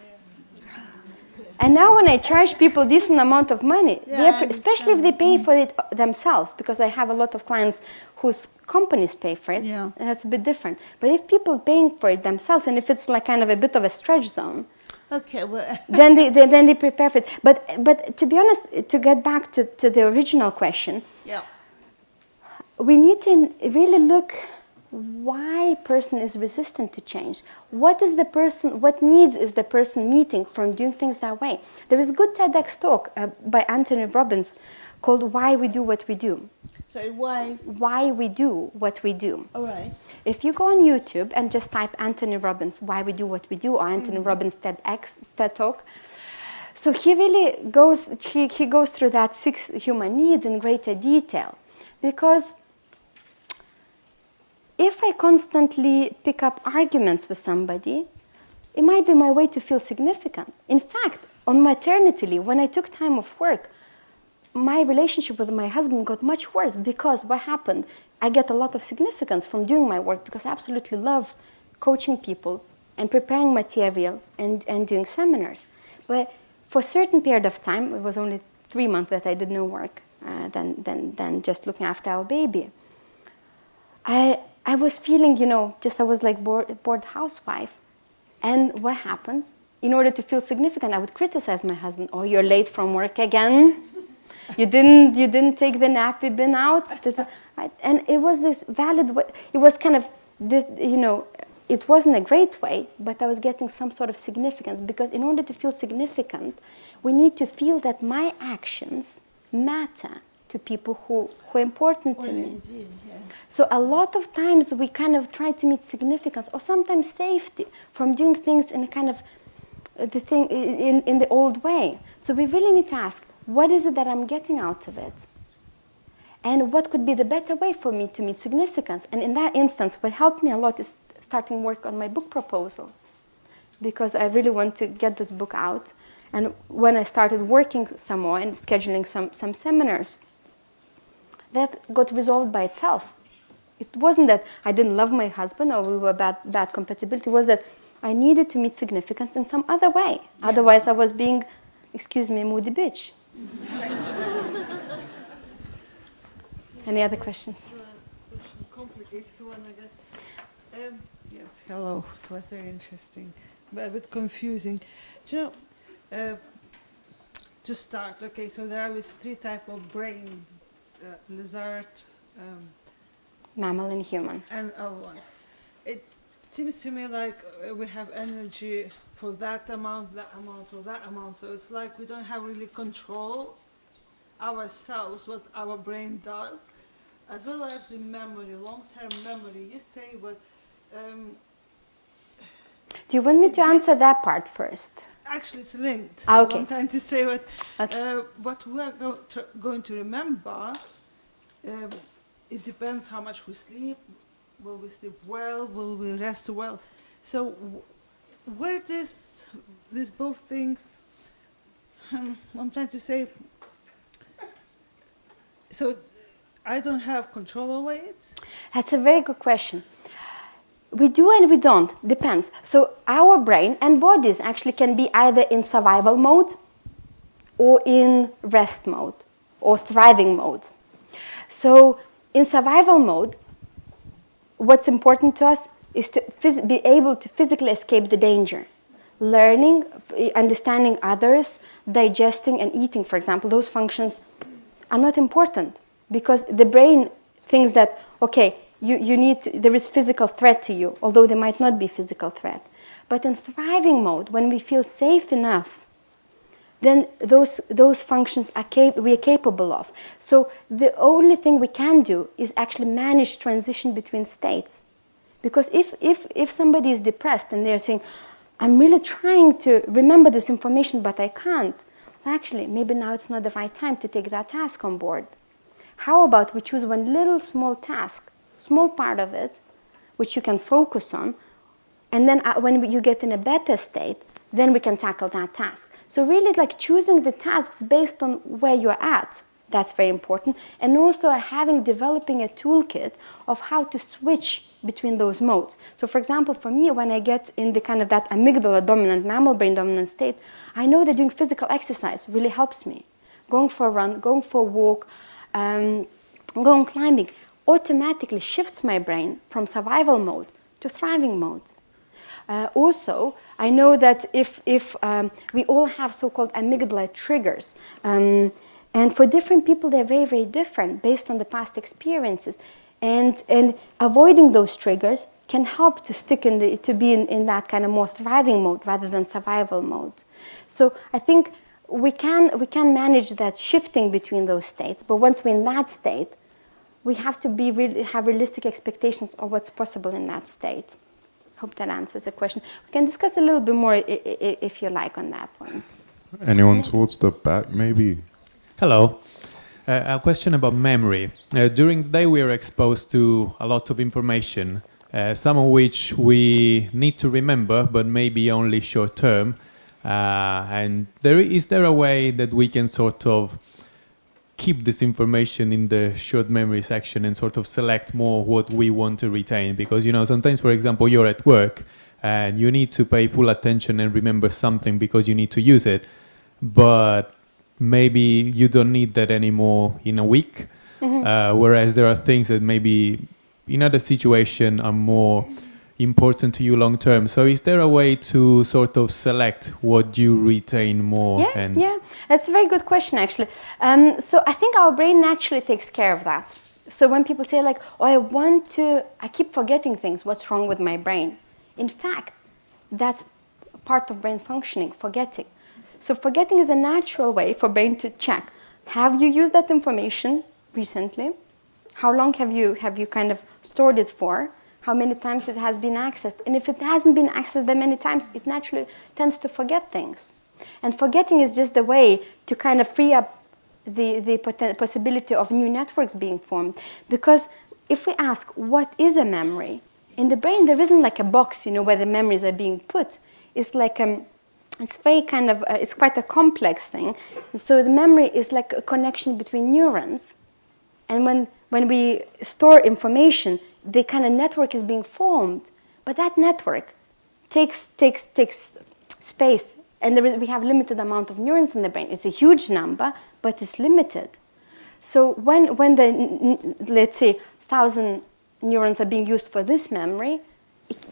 And now when I charge people a decent amount of money, especially if they pay for it themselves, because I have a lot of clients whose companies pay for it, and that's a bit different. But if people paying for it themselves, and if it's like kind of a bit of a stretch zone, okay, well, then they prepare for it. But to be honest, to get back to the original question, we need to really look why a person is resistant to change. What needs is the person meeting from doing things that way? There is a good TEDx talk by Anthony Robbins called Why We Do What We Do. sorry, why? Why we do what we do. All right. If you go on YouTube and just type Anthony Robbins, Why We Do What We Do, or Anthony Robbins TED Talk, so he really goes through that 6 human needs in greater detail. Because if I constantly pick up arguments with somebody, it might be my way to feel significant. In fact, on maternity leave, when I took time off work, my relationship with my husband got much worse because what happened? I get a lot of significance from doing my work because I absolutely love coaching people and preparing material and doing seminars. But for a certain period of time, it was only 3 months that I did no work, than just looking after our baby. I was feeling, I was like bored housewife. And what happens? In order to feel significant, I would criticize my husband. Oh, you're late from work again. You didn't take the nappy bin out. And it was this valid way. It was kind of this, it wasn't a great way, but I was getting some sort of significance. Because in order to feel significant, we need to feel that my actions matter to people who are important to me. Indeed, yes. So a lot of times we kind of try to meet significance or sometimes safety from doing things in a kind of in the old way. So we really need to ask, what is it that I'm getting out of it? And what could be the better way for me to meet significance? And in that instance, what helped me a lot is starting work on my book proposal, because I really want to get this book out. And when I started working some more and scheduling some seminars, that got resolved by itself. It wasn't that I didn't love my husband or we were bad compatibility. It was that I needed to meet significance in some other way. Yeah. Otherwise, I was being, excuse me, a moody bitch. Any other questions? Complicated one, I guess. Yes, hello. It was very interesting, but a bit confusing. Do you know, to start, okay, so there are 3 types of brains, lizard, mammal and human. And one. It seems to me like we have energy for that amount, or that amount. So it's like we don't have really control ourselves, what our brain does, as well as the memory, long-term memory. You say what... Do you want me to answer that part first? Actually, it's linked. Okay. I'm trying to say what, okay. What we are going to remember, it depends how much we sleep. Will we sleep well? Will we rest well? So where these both things, I'm trying to say, so I don't have control over it? That's a very good question. We do and we don't, depends. So our brain and bodies actually can be either in survival mode or in rest mode or thriving mode. So in survival mode, what's important to us is to be able to physically escape the danger. Learning, understanding others, digesting and eating, for example, those functions are not important because the brain thinks that, okay, there is physical threat to you, although there might not be physical threat. But in thriving mode, when we feel safe enough, then those functions we are capable of. So the only thing we can do is actually manage transition between states. Because if somebody is depressed and they're saying, I'm really trying to remember this information, but I can't, well, actually, maybe now it's not the right time to take that task on board. How about we choose one little small task, small part of it, which you can focus on, and then when you get in a better state, then we can tackle that task. So really like choosing the tasks based on where you're at, that's very important. And also developing a toolkit of how to switch between those modes. So for example, for me, when I get in the kind of that amygdala dominant, mammal brain dominant state, I know that doing physical exercise really helps me. Going for a run, going for a walk, going climbing automatically shifts my brain from survival mode to thriving mode. Also, I know that if we all have so-called amygdala triggers, and for different people, they're very, very different based on the past experiences. And avoiding those triggers can help to to be in that kind of more thriving mode rather than survival mode. So I think we can manage that shifting between those states. But once we're in that state, we have to have realistic expectations of what's possible in that state. Hope that answers the question. We can discuss a little bit more if you like on that one. Anyone towards the back, maybe? Hello. A question about memory. During the day we are exposed to a lot of information, some of which we need to remember, but maybe only short term. And is there a way that we can sort of keep this information in the short memory section and sort of select more what we want to retain? Because, sometimes, for example, you're at work and you need to pay full attention and remember something because you need to use it. But maybe you don't need that anymore in a week. Mm-hmm. Whereas there are things that maybe in other situations are more important to you long term. So is there a way to sort of select what you retain more? Yeah, that's a very good question actually. So I think our brain naturally takes care of that. So when people say like, I keep forgetting things, what's wrong with my brain? In fact, that's part of brain functioning, forgetting. So forgetting is a natural way for brain to check. Have you used that information recently? How long have you kind of stored it for? How many times it has been accessed? And if it hasn't been accessed that many times, it naturally tends to forget things. And forgetting is just the way to kind of free up the possibility of new networks being formed. Because if we ask, what is a memory? In the brain, there isn't like a box, where the memories are being put. It's like it's very kind of, it's quite a complex thing. So the memory is like a connection between neurons. And when we store information, the kind of network is being formed. But that network takes space. And we have limited amount of neurons in the brain. It's a huge number, but it's limited. So when let's say, 1,000 neurons are being used for this memory,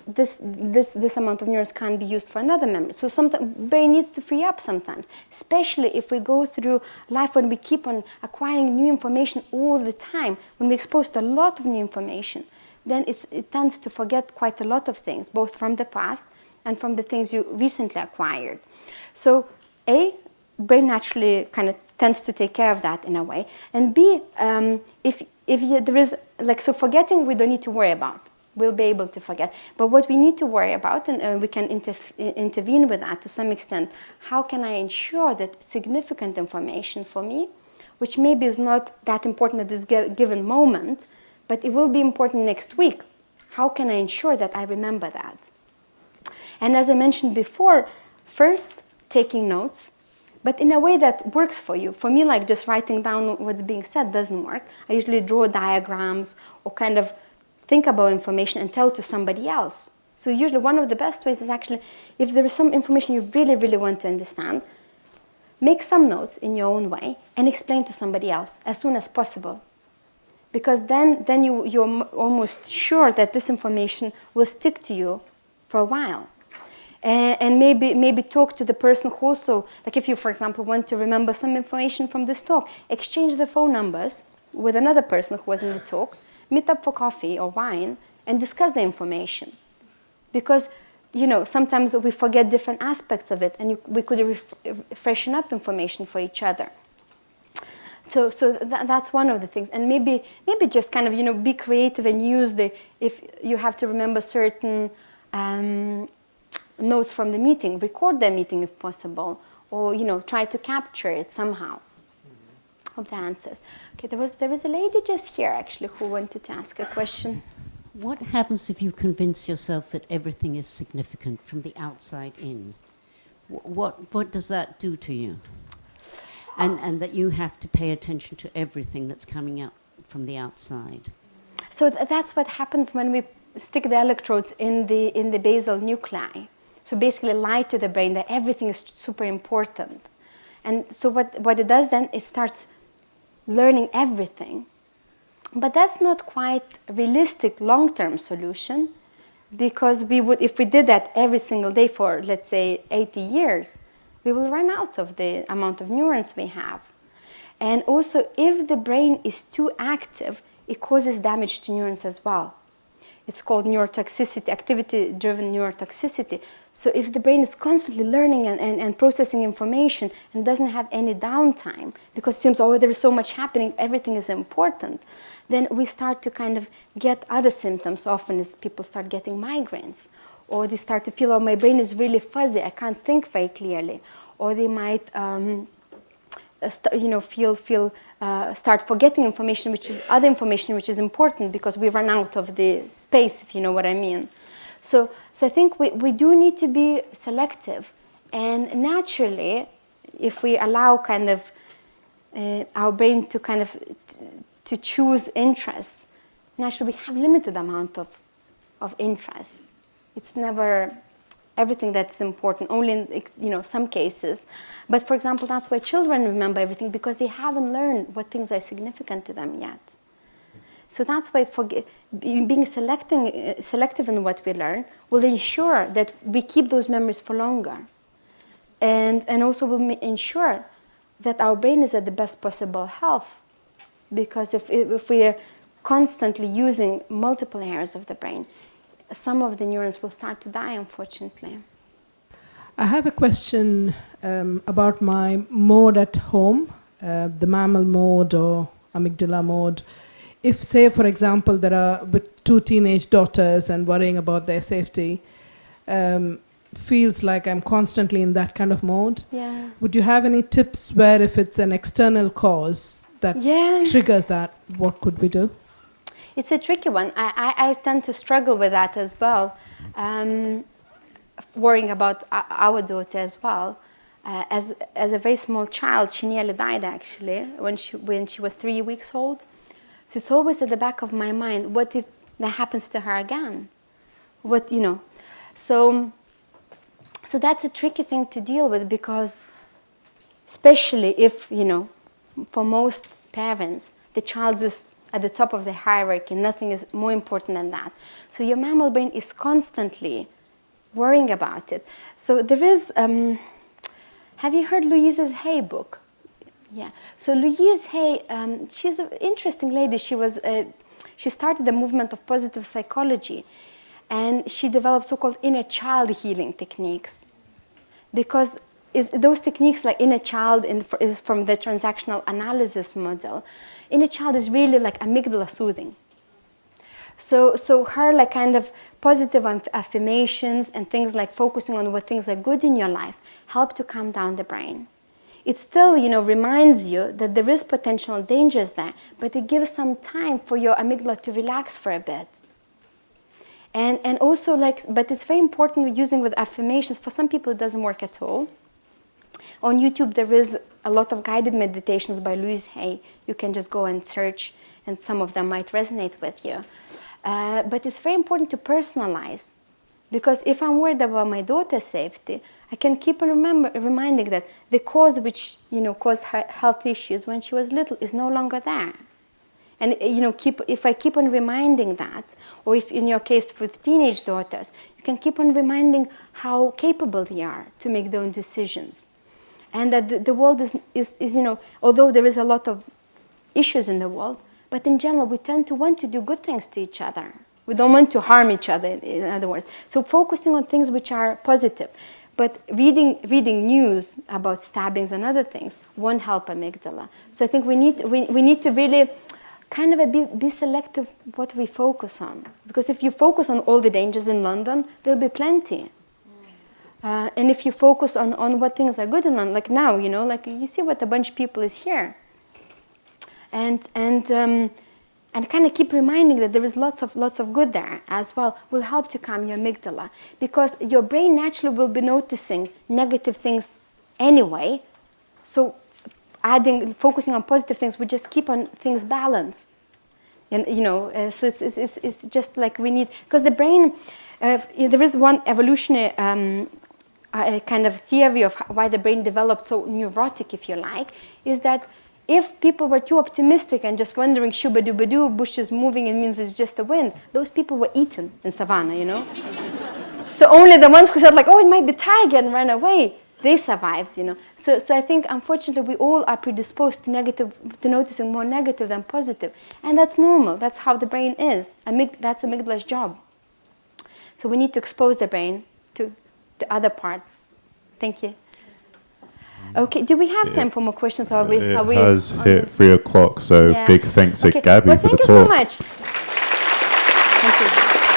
this amount of neurons can't be used for another memory. So sometimes brain needs to free up sometimes, especially if we go through life when we keep on acquiring new information all the time. When we're exposed to a lot of new information, then it tends to forget quite a lot of things, both from the past and from the things you recently acquired. So A, brain naturally kind of tends to take care of that in a way. And B, if there is, so forgetting we don't need to worry about. We'll be able to forget. But what we need to worry about, and we can intervene with that to some extent, how can I ensure that significant information for me, which maybe is not that important at this given moment, but it will be important next week, how can I ensure that I remember that? And as I mentioned before, first, taking notes, but in a way that works for you. For me, like just writing down what's being said doesn't work. I usually draw diagrams or kind of think about information and tell to somebody else. So usually one of the best ways is actually, if there is some information you really, really want to understand, make some notes in your own way and explain to somebody else as soon as possible. Because then you're almost sure that this information will stick to you for a while. And maybe talk to the person who also, like if you, for example, want to remember some information from this talk, exchange the phone numbers with another person who was in the talk, meet up for coffee or wine, and discuss the information. Because, sometimes we forget different aspects of it, and we could freshen up information for each other. So that's one of the things. And maybe just kind of, be creative and use if you have to remember certain notes from the meeting, record the meeting if possible, or, try to capture it somehow. of the answers. Okay, there was a lady just here actually who wanted to ask a question. What happens if you convince yourself that everything is significant from the outside in? What does that do to you? And that you have to pay attention to everything that's coming out from the outside. So that's what happens when we stick the electrodes in the basal nuclei. So basically lie to the brain that everything is super important. And so what it does then, it starts learning everything. But that's not quite a realistic long-term solution, because if we did that every single day for, let's say, 80 years, we will run out of the amount of neurons we have. And also, if the brain is too active, it causes damage to neurons as well. It's called neurotoxicity, activity-driven neurotoxicity. So if the brain is constantly learning and processing information and doesn't have any downtime, because it seems, oh, there is so much happening, everything is important, then we start to kind of get other symptoms. Often is people start getting migraines, or they start to feel, oh, my brain is really fuzzy, I can't think very clearly, or they might start forgetting information, which is other information which is important, because we run out of the space, if you know what I mean. So I think we do need to be selective, and naturally, if we allow kind of our brain to kind of to choose interests, naturally we have limited amount of interests. It's never everything that's important, only in some cases. But for example, that's why children remember everything, because they haven't learned what things are significant to them yet. So that's why being selective in what we learn will ensure that we keep those memories for longer, and also will ensure that our brain is at the best possible health. Because if we are constantly using multiple areas of the brain, some of the neurons will start to die, unfortunately. I have a question about my mode at home, the mammal mode or amygdala mode. If, say, for example, there are with 2 teenage daughters and worrying about their safety, feels like I'm constantly in that kind of mode. Yeah. Would you have any tips where if it's an external cause that triggers that, what could we do? It's a tricky one. I tend to struggle with that as well, worrying about our daughter as well. As a very small child, she nearly died actually when she was 3 weeks old. So it's always at the back of my mind, what if that happens to her again? So that's a tricky thing to deal with, because especially if, for most parents, the child is at the top of the hierarchy, nothing is more important than that. So your mammal brain is constantly worrying about it. So there is, have you heard Louise Hay book? Yeah. So Louise Hay, she's an interesting lady. She started the movement of positive psychology, and she developed so-called inner child healing techniques, because those techniques like inner child is from the transactional analysis model. Inner child is really like amygdala soothing. So her like kind of positive affirmations and things like focusing on what things are good in your life help to calm down the brain. It still, reminds you that there is potential dangers there, but it gives some time for your amygdala to relax for a bit. And also but it's very important using with affirmations. For some people it doesn't work at all. On YouTube there is a lot of guided meditations by Louise Hay. You can just go and search, and some of them might resonate with you. But it's very important to personalize, because if I'm worried about my daughter's safety, I can keep on reminding that the cause which caused her health issues when she was little is no longer there. And if I keep on reminding that, or if in your case with teenage daughters, you can keep on reminding how capable they are to make their own decisions. And that the world is although there is a lot of issues in the world, but in general we tend to want to do good things to each other. We don't want to harm each other, in other words. So focusing on things which are positive. But reading news about stabbings and other things won't help amygdala. So I think we need to really kind of be selective what we focus on. Because if you focus on all the dangers in London, there'll be plenty. And if you focus on what things are good in London, like now, like you see what a bunch of people is here. and kind of keep reminding that there is lots of good there as well will help to calm your amygdala, because your brain naturally will be noticing negative things anyway. So focusing on positive things, we just keep on things balanced. And so it's just like we need, because the brain, there is one evolutionary kind of theory of why the brain developed so neurotic, if you like, is that if people were too optimistic and just wondering, shuba-duba-doo, bush is moving, it means it's just the wind, those people were eaten in savannah, So only the ones who said like, oh, it might be tiger, and ran away, they survived, So I think, unfortunately, we all are predisposed to noticing more negative than positive. And that's normal. That's how the brain is. That's amygdala's job. So we need to expose the brain to the other part. Thank you. Okay, do we have time for more questions? Or It has hit 3 o'clock, so big thanks to Gabby for the talk. Thank you so much. Thank you.